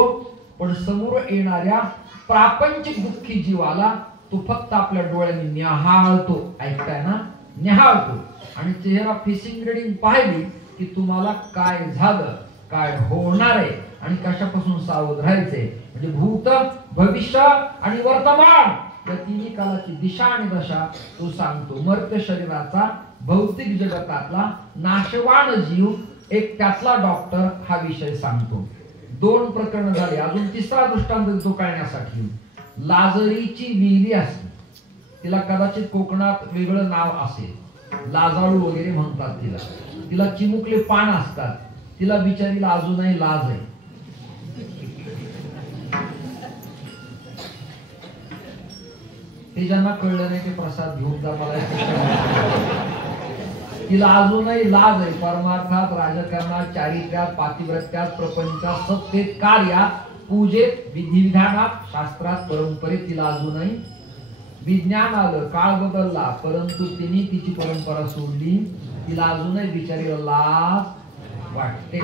पण समोर येणाऱ्या प्रापंचिक दुःखी जीवाला तो फक्त आपल्या डोळ्यांनी निहाळतो. ऐकताय ना, निहाळतो. आणि चेहरा फेसिंग रिडिंग पाहिली की तुम्हाला काय झालं, काय होणार आहे आणि कशापासून सावध राहायचे. म्हणजे भूत, भविष्य आणि वर्तमान या तिन्ही कालाची दिशा आणि दशा तो सांगतो. मर्त्य शरीराचा भौतिक जगतातला नाशवान जीव एक त्यातला डॉक्टर हा विषय सांगतो. दोन प्रकरण झाले. अजून तिसरा दृष्टांत तो कळण्यासाठी, लाजरीची विहिरी असते, तिला कदाचित कोकणात वेगळं नाव असेल, लाजाळू वगैरे म्हणतात तिला. तिला चिमुकले पान असतात, तिला बिचारीला अजूनही लाज आहे. ते ज्यांना कळलं नाही ते प्रसाद घेऊन जा, मला तिला अजूनही लाज आहे. परमार्थात, राजकारणात, चारित्र्यात, पातिव्रत्यात, प्रपंचात, सत्तेत, कार्यात, पूजेत, विधिविधानात, शास्त्रात, परंपरेत तिला अजूनही. विज्ञान आलं, काळ बदलला, परंतु तिने तिची परंपरा सोडली. तिला अजूनही बिचारीला लाज वाटते.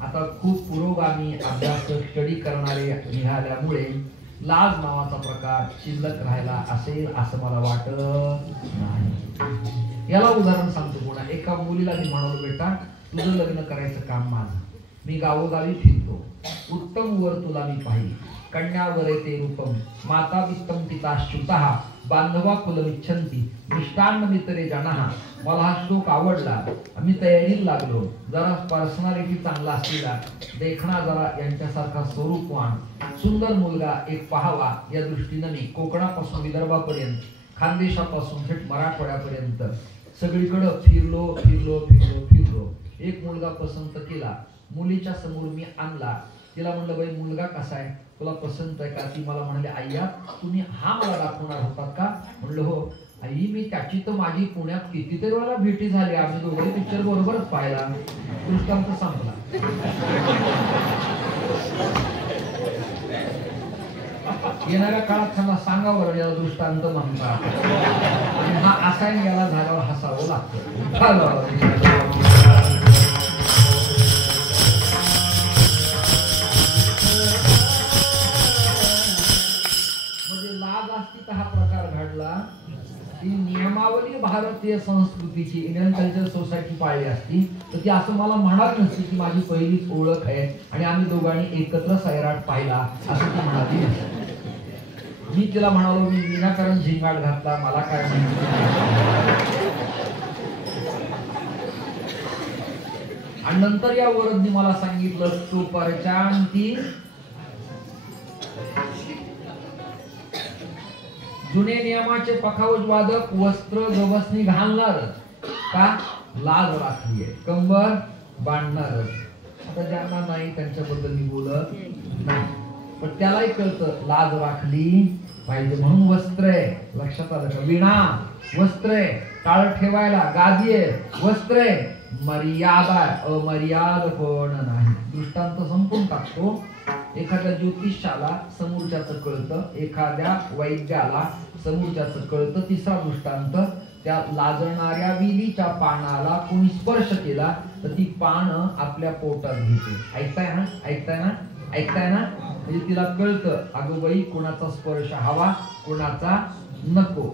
आता खूप पुरोगामी अभ्यास स्टडी करणारे निघाल्यामुळे लाज नावाचा प्रकार शिल्लक राहिला असेल असं मला वाटत नाही. याला उदाहरण सांगतो. कोणा एका मुलीला मी म्हणालो, बेटा तुझं लग्न करायचं काम माझं, मी गावोगावी फिरतो, उत्तम वर तुला मी पाहिली, कन्यावर येते रूपम, माता वित्तम पिता श्रुतः, बांधवा फुलमिच्छन्ति, मिष्टान्न मित्रे जनः. मला हा श्लोक आवडला. आम्ही तयारीला लागलो. जरा पर्सनॅलिटी चांगला असलेला, देखणा जरा यांच्यासारखा स्वरूपवान सुंदर मुलगा एक पाहावा या दृष्टीने मी कोकणापासून विदर्भापर्यंत, खानदेशापासून थेट मराठवाड्यापर्यंत सगळीकडे फिरलो फिरलो फिरलो फिरलो. एक मुलगा पसंत केला. मुलीच्या समोर मी आणला. तिला म्हणलं, बाई मुलगा कसा आहे, तुला पसंत आहे का? ती मला म्हणाली, आय्या तुम्ही हा मला दाखवणार होतात का? म्हणलं हो आई, मी त्याची तर माझी पुण्यात कितीतरी वेळेला भेटी झाली, आम्ही दोघे पिक्चर बरोबरच पाहिला. दृष्टांत संपला. येणाऱ्या काळात त्यांना सांगावं याला दृष्टांत म्हणतात. आणि हा असा याला झाल्यावर हसावं लागतं. हा प्रकार घडला असती, नियमावली भारतीय संस्कृतीची इंडियन कल्चर सोसायटी पाळली असती तर ती असं मला म्हणाली नसती की माझी पहिलीच ओळख आहे आणि आम्ही दोघांनी एकत्र सैराट पाहिला असं ती म्हणाली नसती. मी तिला म्हणालो मी विनाकारण झिंगाट घातला, मला काय माहिती. आणि नंतर या वरदनी मला सांगितलं तू परचांती जुने नियमाचे पखावज वादक वस्त्र गवसनी घालणार का लाज राखली आहे, कंबर बांधणारच. आता ज्यांना नाही त्यांच्याबद्दल मी बोलत नाही, पण त्यालाही कळतं लाज राखली पाहिजे म्हणून वस्त्र आहे. लक्षात आलं का? विणा वस्त्र आहे, टाळ ठेवायला गादी आहे वस्त्र आहे, मर्यादा अमर्याद पण नाही. दृष्टांत संपून टाकतो. एखाद्या ज्योतिषाला समोरच्याचं कळतं, एखाद्या वैद्याला समोरच्याचं कळतं. तिसरा दृष्टांत, त्या लाजणाऱ्या विलीच्या पानाला कोणी स्पर्श केला तर ती पानं आपल्या पोटात घेते. ऐकताय ना? ऐकताय ना? ऐकताय ना? म्हणजे तिला कळतं अगं बाई कोणाचा स्पर्श हवा कोणाचा नको,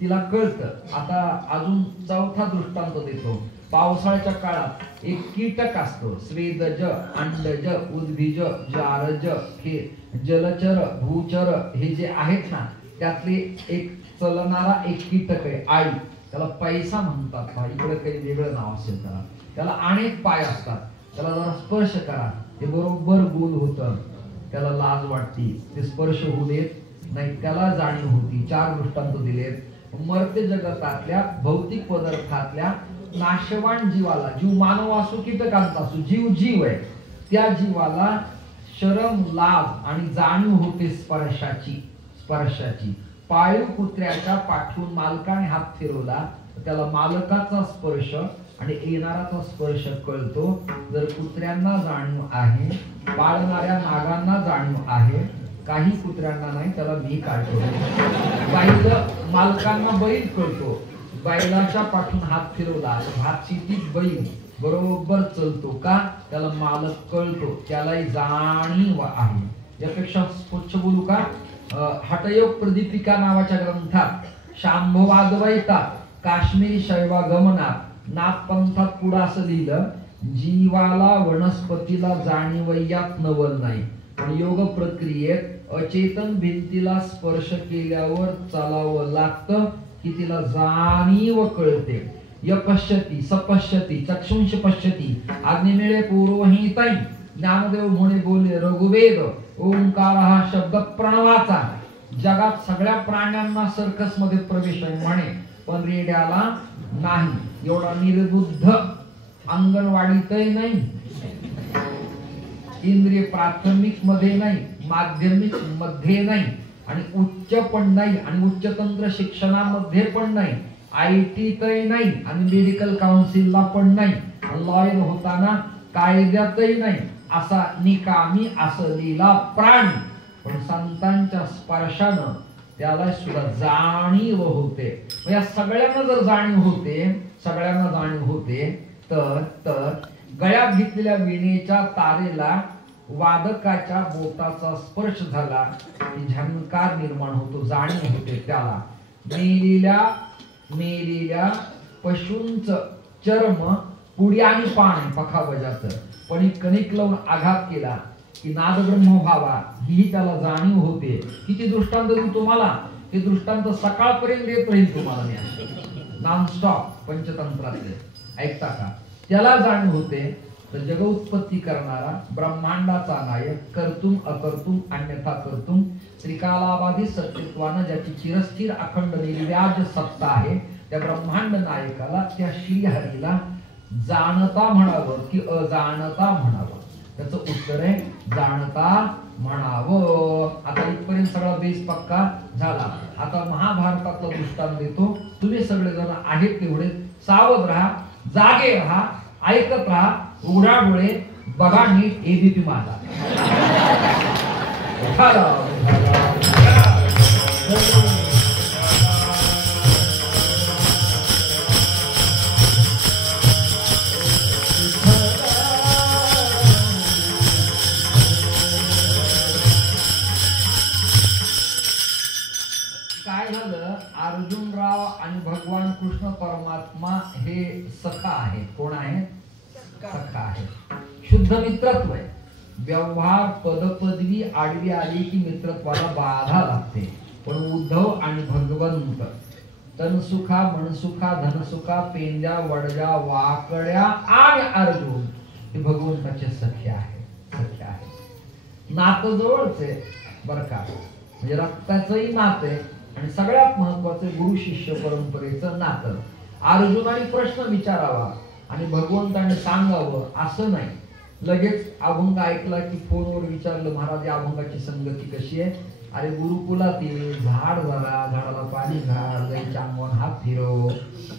तिला कळतं. आता अजून चौथा दृष्टांत देतो. पावसाळ्याच्या काळात एक कीटक असतो, स्वेदज, अंडज, उद्भिज, जारज, हे जलचर, भूचर हे जे आहेत ना त्यातले एक चलणारा एक कीटक आहे आळी. त्याला पैसा म्हणतात. इकडे काही वेगळं नाव असेल त्याला. त्याला अनेक पाय असतात. त्याला जरा स्पर्श करा ते बरोबर गोल होतं. त्याला लाज वाटते, ते स्पर्श होऊ देत नाही, त्याला जाणीव होती. 4 दृष्टांत दिलेत. मर्त्य जगतातल्या भौतिक पदार्थातल्या नाशवान जीवाला, जीव मानव असो कीटकांचा असो, जीव आहे, त्या जीवाला शरम लाज आणि जाणीव होते स्पर्शाची. पाळीव कुत्र्याच्या पाठवून मालकाने हात फिरवला त्याला मालकाचा स्पर्श आणि येणाराचा स्पर्श कळतो. जर कुत्र्यांना जाणीव आहे, पाळणाऱ्या नागांना जाणीव आहे, काही कुत्र्यांना नाही, त्याला मी काय करू. बैल मालकांना बैल कळतो. बैलाच्या पाठून हात फिरवला तर भात शेतीत बैल बरोबर चलतो का, त्याला मालक कळतो, त्यालाही जाणीव आहे. यापेक्षा स्वच्छ बोलू का? हठयोग प्रदीपिका नावाच्या ग्रंथात शांभवाद्वैता काश्मीरी शैवागमनात नाथपंथात पुढं असं लिहिलं, जीवाला वनस्पतीला जाणीवयात नवल नाही, पण योग प्रक्रियेत अचेतन भिंतीला स्पर्श केल्यावर चालावं लागतं की तिला जाणीव कळते. यपश्यती सपश्यती चक्षुंश पश्यती आज्ञेमेळे पूर्वहिताई. ज्ञानदेव म्हणे बोले रघुवेद ओंकार हा शब्द प्रणवाचा. जगात सगळ्या प्राण्यांना सर्कस मध्ये प्रवेश आहे म्हणे, पण रेड्याला नाही. एवढा निर्बुद्ध अंगणवाडीतही नाही, इंद्रिय प्राथमिक मध्ये नाही, माध्यमिक मध्ये नाही आणि उच्च पण नाही आणि उच्चतंत्र शिक्षणामध्ये पण नाही, IT-तही नाही आणि मेडिकल काउन्सिलला पण नाही, लॉयर होताना कायद्यातही नाही, असा निकामी असलेला प्राणी. पण संतांच्या स्पर्शानं त्याला सुद्धा जाणीव होते. या सगळ्यांना जर जाणीव होते तर गळ्यात घेतलेल्या विणेच्या तारेला वादकाच्या बोटाचा स्पर्श झाला की झंकार निर्माण होतो, जाणीव होते त्याला. मेलेल्या पशूंचं चर्म पुडी आणि पान पखावजाचं, पण कणिक लावून आघात केला की नादब्रह्म व्हावा ही त्याला जाणीव होते. किती दृष्टांत देऊ तुम्हाला, हे दृष्टांत सकाळपर्यंत देत राहील तुम्हाला मी नॉनस्टॉप पंचतंत्रातले. ऐकता का? त्याला जाणीव होते. तर जग उत्पत्ती करणारा ब्रह्मांडाचा नायक, कर्तुम अकर्तुम अन्यथा कर्तुम, त्रिकालाबाधी सत्यत्वानं ज्याची चिरस्थिर अखंड निर्व्याज सत्ता आहे, त्या ब्रह्मांड नायकाला, त्या श्रीहरीला जाणता म्हणावं की अजाणता म्हणावं? त्याचं उत्तर आहे जाणता म्हणावं. आता इथपर्यंत सगळा बेस पक्का झाला. आता महाभारतातला दृष्टांत देतो. तुम्ही सगळेजण आहेत तेवढे सावध राहा, जागे राहा, ऐकत राहा, उघडा डोळे, बघा नीट ABP माझा. काय झालं, अर्जुनराव आणि भगवान कृष्ण परमात्मा हे सखा आहे. कोण आहे? सखा आहे. शुद्ध मित्रत्व आहे. व्यवहार पदपदवी आडवी आली की मित्रत्वाला बाधा लागते. पण उद्धव आणि भगवंत तनसुखा मनसुखा धनसुखा पेंद्या वडजा वाकड्या आणि अर्जुन हे भगवंताचे सखे आहे. सखे आहे. नातं जवळचे बर का, म्हणजे रक्ताचंही नातं आहे आणि सगळ्यात महत्वाचं गुरु शिष्य परंपरेचं नातं. अर्जुनाने प्रश्न विचारावा आणि भगवंताने सांगावं असं नाही. लगेच अभंग ऐकला की फोनवर विचारलं, महाराज या अभंगाची संगती कशी आहे? अरे गुरुकुलात ये, झाड धरा, झाडाला पाणी घाल, गाईच्या अंगण हात फिरव,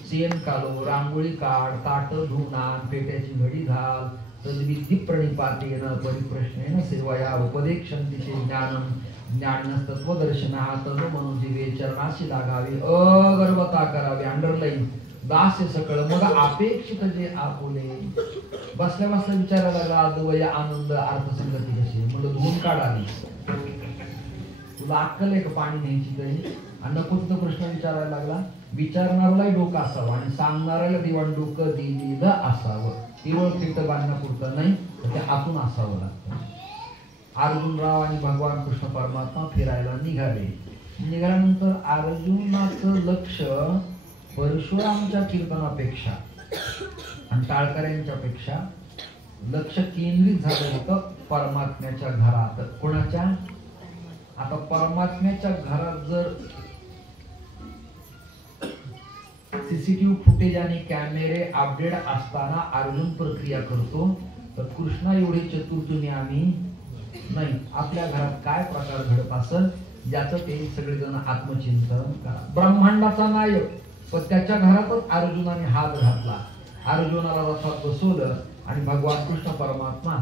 शेण काढो, रांगोळी काढ, ताट धुणार, पेट्याची घडी घाल, तद्विधी प्रणिपातेन परिप्रश्नेन सेवया उपदेक्षन्ति ज्ञानम ज्ञान तत्वदर्शना तनु मनुजीवे चरणाशी लागावे, अगर्वता करावे, अंडरलाईन दास्य सकळ मग अपेक्षित जे आपुले. बसल्या बसल्या विचारायला लागला अद्वय आनंद अर्थसंगती कशी. म्हणलं धुवून काढावी. तुला अक्कल आहे का पाणी न्यायची तरी? आणि नको तिथं प्रश्न विचारायला लागला. विचारणाऱ्यालाही डोकं असावं आणि सांगणाऱ्याला दिवाण डोकं दिलेलं असावं. केवळ फिट बांधण्यापुरतं नाही तर ते आतून असावं लागतं. अर्जुनराव आणि भगवान कृष्ण परमात्मा फिरायला निघाले. निघाल्यानंतर अर्जुनाचं लक्ष परशुरामच्या कीर्तनापेक्षा आणि टाळकऱ्यांच्या पेक्षा लक्ष केंद्रित झालं होतं परमात्म्याच्या घरात. कोणाच्या? आता परमात्म्याच्या घरात जर सीसीटीव्ही फुटेज आणि कॅमेरे अपडेट असताना अर्जुन प्रक्रिया करतो तर कृष्णा एवढे चतुर्थीने आम्ही नाही. आपल्या घरात काय प्रकार घडत असेल ज्याचं ते सगळेजण आत्मचिंतन करा. ब्रह्मांडाचा नायक पण त्याच्या घरातच अर्जुनाने हात घातला. अर्जुनाला रथात बसवलं आणि भगवान कृष्ण परमात्मा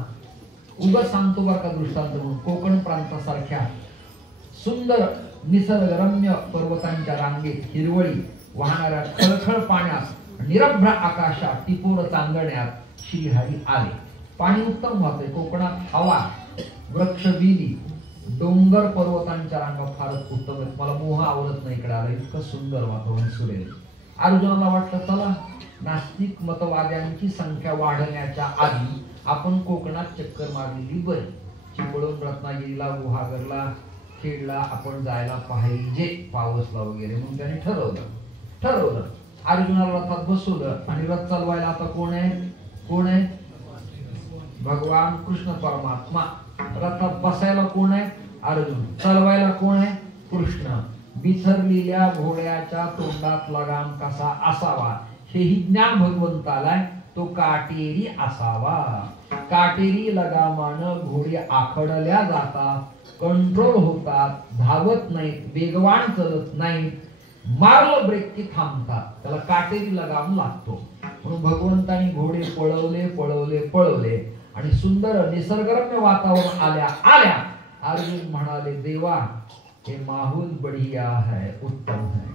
उगाच सांगतो बरं का दृष्टांत म्हणून, कोकण प्रांतासारख्या सुंदर निसर्गरम्य पर्वतांच्या रांगेत हिरवळी वाहणाऱ्या खळखळ पाण्यात निरभ्र आकाशात टिपोर चांदण्यात श्रीहरी आले. पाणी उत्तम वाहतंय. कोकणात हवा, वृक्ष, वेली, डोंगर, पर्वतांच्या रांगा फारच उत्तम आहेत. मला मोह आवडत नाही इकडे आलं. इतकं सुंदर वातावरण सुरेल. अर्जुनाला वाटलं चला नास्तिक मतवाद्यांची संख्या वाढण्याच्या आधी आपण कोकणात चक्कर मारलेली बरी. चिपळूण, रत्नागिरीला, गुहागरला, खेडला आपण जायला पाहिजे पावसला वगैरे म्हणून त्याने ठरवलं. अर्जुनाला रथात बसवलं आणि रथ चालवायला आता कोण आहे? कोण आहे? भगवान कृष्ण परमात्मा. रथात बसायला कोण आहे? अर्जुन. चालवायला कोण आहे? कृष्ण. बिथरलेल्या घोड्याच्या तोंडात लगाम कसा असावा हेही ज्ञान भगवंताला. तो काटेरी असावा. काटेरी लगामानं घोडे आखडल्या जातात, कंट्रोल होतात, धावत नाहीत, वेगवान चलत नाहीत, मारलं ब्रेक की थांबतात. त्याला काटेरी लगाम लागतो. म्हणून भगवंतानी घोडे पळवले आणि सुंदर निसर्गरम्य वातावरण आल्या अर्जुन म्हणाले, देवा हे माहौल बढ़िया है, उत्तम है,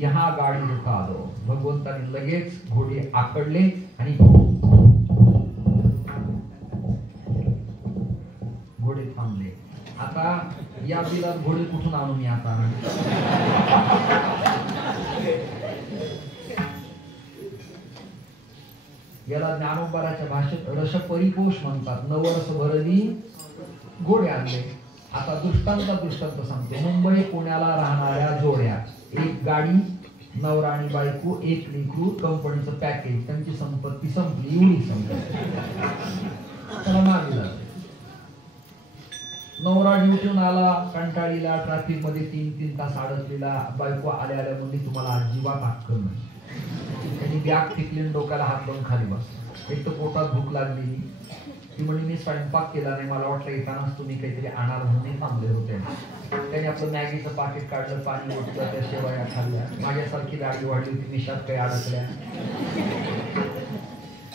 यहाँ गाडी रुका दो. भगवंताने लगेच घोडे आखडले आणि घोडे थांबले. आता या बिलात घोडे कुठून आणू मी आता? याला ज्ञानोबाराच्या भाषेत रस परिपोष म्हणतात. नवरस भरली घोडे आणले. आता दृष्टांत सांगतो. मुंबई पुण्याला राहणाऱ्या जोड्या, एक गाडी, नवरा आणि बायको, एक लेकरू, कंपनीचं पॅकेज, त्यांची संपत्ती संपली. एवढी संपत्ती त्याला मागे लागली. नवरा ड्युटीहून आला, कंटाळीला, ट्रॅफिक मध्ये 3 तास अडकलेला. बायको आल्या म्हणजे तुम्हाला अजिबात अक्कल नाही. त्यांनी बॅग फेकली, डोक्याला हात लावून खाली बसला. एक तर पोटात भूक लागलेली. ती म्हणे मी स्वयंपाक केला नाही, मला वाटलं येतानाच तुम्ही काहीतरी आणणार म्हणून थांबले होते. त्याने आपलं मॅगीचं पाकिट काढलं, पाणी ओतलं, त्या शेवया खाल्ल्या. माझ्यासारखी दाढी वाढली होती, मिशात काही अडकल्या.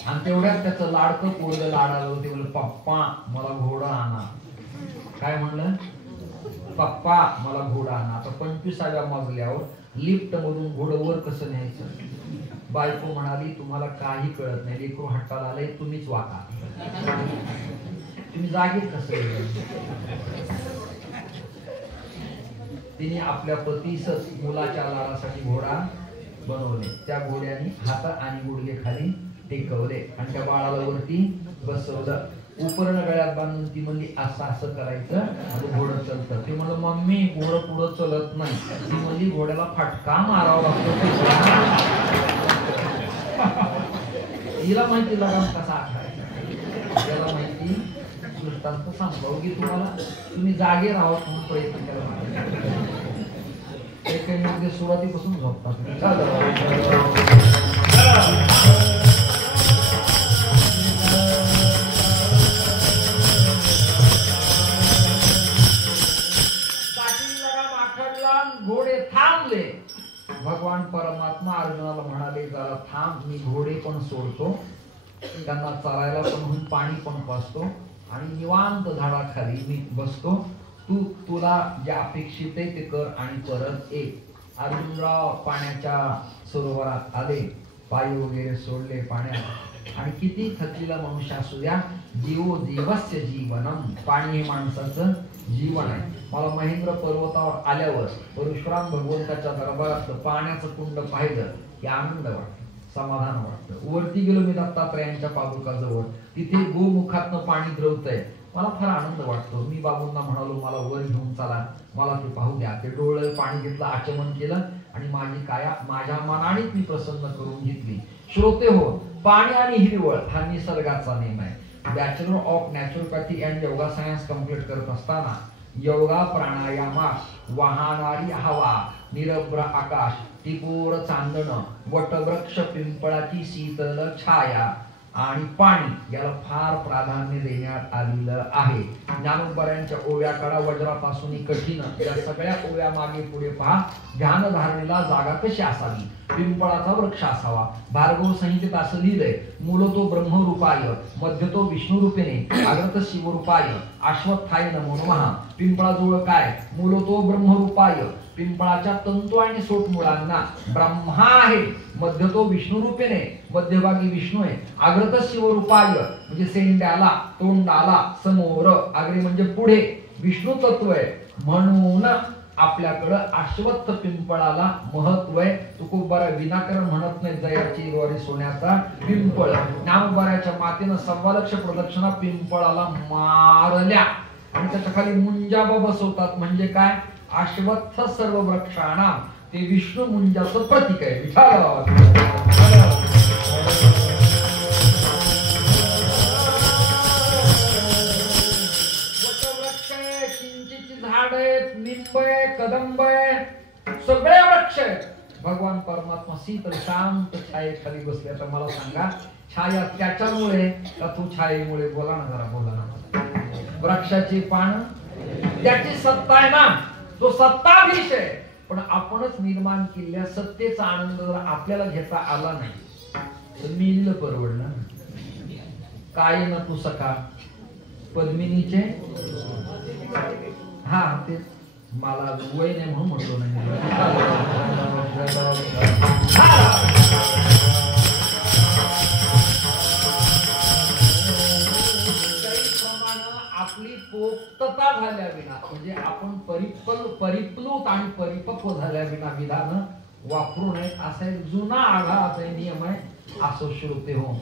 आणि तेवढ्यात त्याचं लाडकं पोरगं लाडालं होते. म्हणलं पप्पा मला घोडा आणा. काय म्हणलं? पप्पा मला घोडा आणा. आता 25व्या मजल्यावर लिफ्ट मधून घोडं वर कसं न्यायचं? बायको म्हणाली तुम्हाला काही कळत नाही, लेकरू हट्टाला आलंय, तुम्हीच वाका. तुम्ही जागेत कसं? तिने आपल्या पतीस मुलाच्या लाडासाठी घोडा बनवले. त्या घोड्याने हात आणि गुडघे खाली टेकवले आणि त्या बाळाला वरती बसवलं. उपरण गळ्यात बांधून ती म्हणली असं असं करायचं आणि घोडं चलतं. ते म्हणलं मम्मी घोडं पुढं चलत नाही. ती म्हणली घोड्याला फटका मारावा लागतो. हिला माहिती लगाम कसा आखायचा, त्याला माहिती दृष्टांत सांभाळू की तुम्ही जागे राहावं म्हणून प्रयत्न केला. काही मध्ये सुरुवातीपासून झोपतात. घोडे थांबले. भगवान परमात्मा अर्जुनाला म्हणाले जरा थांब, मी घोडे पण सोडतो, त्यांना चरायला पण पाणी पण पाजतो आणि निवांत झाडाखाली मी बसतो. तुला जे अपेक्षित आहे ते कर आणि परत ये. अर्जुनराव पाण्याच्या सरोवरात आले, पाय वगैरे सोडले पाण्यात आणि किती थकलेला मनुष्य असू द्या, जीवो देवस्य जीवनम, पाणी हे माणसाचं जीवन आहे. मला महेंद्र पर्वतावर आल्यावर परशुराम भगवंताच्या दरबारात पाण्याचं कुंड पाहिलं की आनंद वाटतो, समाधान वाटतं. वरती गेलो मी दत्तात्रयांच्या पादुकाजवळ, तिथे गोमुखातनं पाणी द्रवतंय, मला फार आनंद वाटतो. मी बाबूंना म्हणालो मला वर घेऊन चला, मला ते पाहू द्या. ते डोळे पाणी घेतलं, आचमन केलं आणि माझी काया माझ्या मनानेच मी प्रसन्न करून घेतली. श्रोते हो, पाणी आणि हिरवळ हा निसर्गाचा नियम आहे. Bachelor of naturopathy and yoga science complete करत असताना योगा प्राणायामास वाहणारी हवा, निरभ्र आकाश, टिपोर चांदण, वटवृक्ष, पिंपळाची शीतल छाया आणि पाणी याला फार प्राधान्य देण्यात आलेलं आहे. ज्ञानोबऱ्यांच्या ओव्या काढा, वज्रापासून कठीण, या सगळ्या ओव्या मागे पुढे पहा. ध्यान धारणेला जागा कशी असावी, पिंपळाचा वृक्ष असावा. भार्गव संहितेत असं लिहिलंय, मूलतो ब्रह्मरूपाय, मध्यतो विष्णू रूपेने, अग्रत शिवरूपाय, अश्वत्थाय नमो नमः. पिंपळाजवळ काय, मूलतो ब्रह्मरूपाय, पिंपळाच्या तंतू आणि सोट मुळांना ब्रह्मा आहे, मध्यतो विष्णू रूपेने, मध्यभागी विष्णू आहे, अग्रत शिवरूपाय म्हणजे शेंड्याला तोंडाला समोर, अग्रे म्हणजे पुढे विष्णू तत्व आहे. म्हणून आपल्याकडं अश्वत्थ पिंपळाला महत्व आहे. तुकोबारा विनाकारण म्हणत नाही जयाची द्वारे सोन्याचा पिंपळ. नामबाराच्या मातेनं 1.25 लक्ष प्रदक्षिणा पिंपळाला मारल्या आणि त्याच्या खाली मुंजाबा बसवतात. म्हणजे काय, अश्वत्थ सर्व वृक्षाणाम, ते विष्णू मुंजाचं प्रतीक आहे. वटवृक्ष आहे, चिंचेची झाड आहेत, निंब आहे, कदंब आहे, सगळे वृक्ष आहेत. भगवान परमात्मा शीतल शांत छायेखाली बसले. आता मला सांगा, छाया त्याच्यामुळे का तू छायेमुळे? बोला ना जरा, बोला ना. वृक्षाची पान त्याची सत्ता आहे ना, तो सत्ताधीश आहे. पण आपणच निर्माण केलेल्या सत्तेचा आनंद जर आपल्याला घेता आला नाही तर मिळलं परवडलं. काय ना तू सखा पद्मिनीचे, हा ते मला वय नाही म्हणून म्हटलो नाही. आपली पोक्तता झाल्या विना, म्हणजे आपण परिप्लुत आणि परिपक्व झाल्या विना विधान वापरू नये, असा एक जुना आघात नियम आहे. असं श्रोते हो,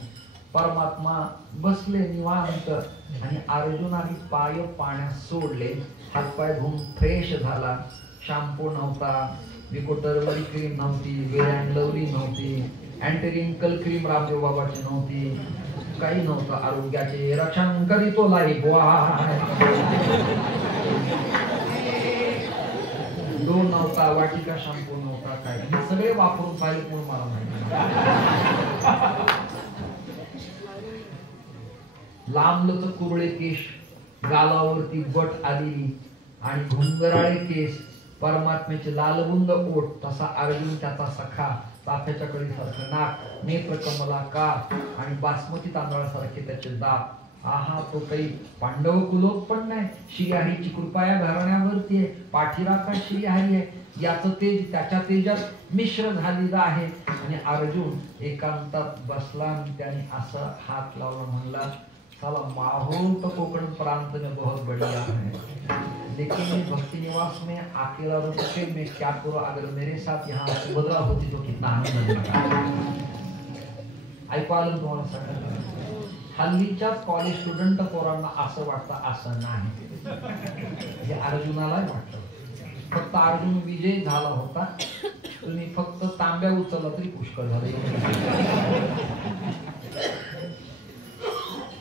परमात्मा बसले निवांत आणि अर्जुनाने पाय पाण्यात सोडले. हातपाय धुवून फ्रेश झाला. शॅम्पू नव्हता, विकोटरवरी क्रीम नव्हती, वेअर अँड लवली नव्हती, अँटी रिंकल क्रीम रामदेव बाबाची नव्हती, काही नव्हतं. आरोग्याचे रक्षण करीतो लाईफ दोन नव्हता, वाटिका शॅम्पू नव्हता, काय हे सगळे वापरून पाहिले कोण मला माहिती. लांबलच कुरळे केश, गालावरती बट आलेली आणि घुंगराळे केस, परमात्म्याचे लालबुंद ओठ, तसा अर्जुन त्याचा सखा, चाफ्याच्या कळीसारखं नाक, नेत्र कमलाकार आणि बासमती तांदळासारखे त्याचे दात. आहा, तो काही पांडव कुलोक पण नाही, श्रीहरीची कृपा या घराण्यावरती आहे. पाठीराखा श्रीहरी आहे, याचं तेज त्याच्या तेजात मिश्र झालेलं आहे. आणि अर्जुन एकांतात बसला आणि त्याने असं हात लावला, म्हणला साला माहौल तो कोकण प्रांत में बहुत बढ़िया है, लेकिन भक्ति निवास में अकेला रुक के मैं क्या करूं, अगर मेरे साथ यहाँ सुभद्रा होती तो कितना आनंद मिळणार. ऐकू आलं तुम्हाला सगळ्यांना? हल्लीच्या कॉलेज स्टुडंट पोरांना असं वाटतं, असं नाही. हे अर्जुनालाही वाटतं. फक्त अर्जुन विजय झाला होता, तुम्ही फक्त तांब्या उचलला तरी पुष्कळ झालं.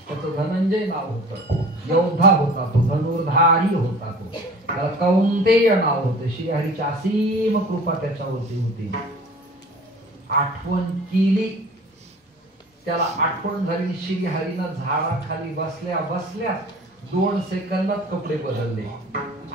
त्याचं धनंजय नाव होतं, योद्धा होता तो, धनुर्धारी होता तो, त्याला कौंतेय नाव होतं. श्रीहरीची असीम कृपा त्याच्यावरती होती. आठवण केली, त्याला आठवण झाली. श्रीहरीनं झाडाखाली बसल्या बसल्या 2 सेकंदात कपडे बदलले.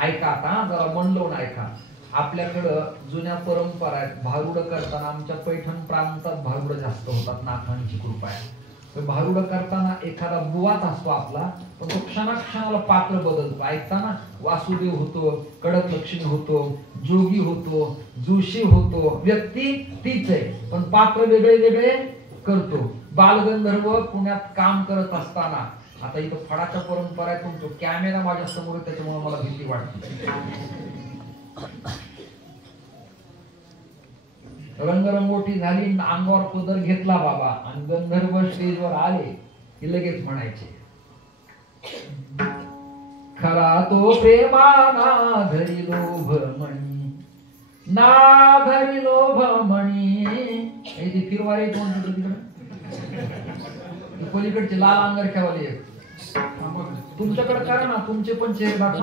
ऐका आता जरा मन लावून ऐका. आपल्याकडं जुन्या परंपरा आहेत. भारुड करताना आमच्या पैठण प्रांतात भारुड जास्त होतात, नाथांची कृपा आहे. भारुड करताना एखादा बुवाच असतो आपला, पण तो क्षणाक्षणाला पात्र बदलतो. ऐकताना वासुदेव होतो, कडक लक्ष्मी होतो, जोगी होतो, जोशी होतो. व्यक्ती तीच आहे, पण पात्र वेगळे वेगळे करतो. बालगंधर्व पुण्यात काम करत असताना, आता इथं फडाच्या परंपरा आहे, तुमचं कॅमेरा माझ्या समोर आहे त्याच्यामुळे मला भीती वाटते. रंगरंगोटी झाली, अंगावर पदर घेतला बाबा आणि गंधर्व स्टेजवर आले की लगेच म्हणायचे, खरा तो प्रेमाना धरी लोभ मणी, ना धरी लोभ मणी. हे फिरवारी कोण तिकडे पलीकडचे लाल अंगरख्यावाले तुमच्याकडे करा ना, तुमचे पण चेहरे दाखवा.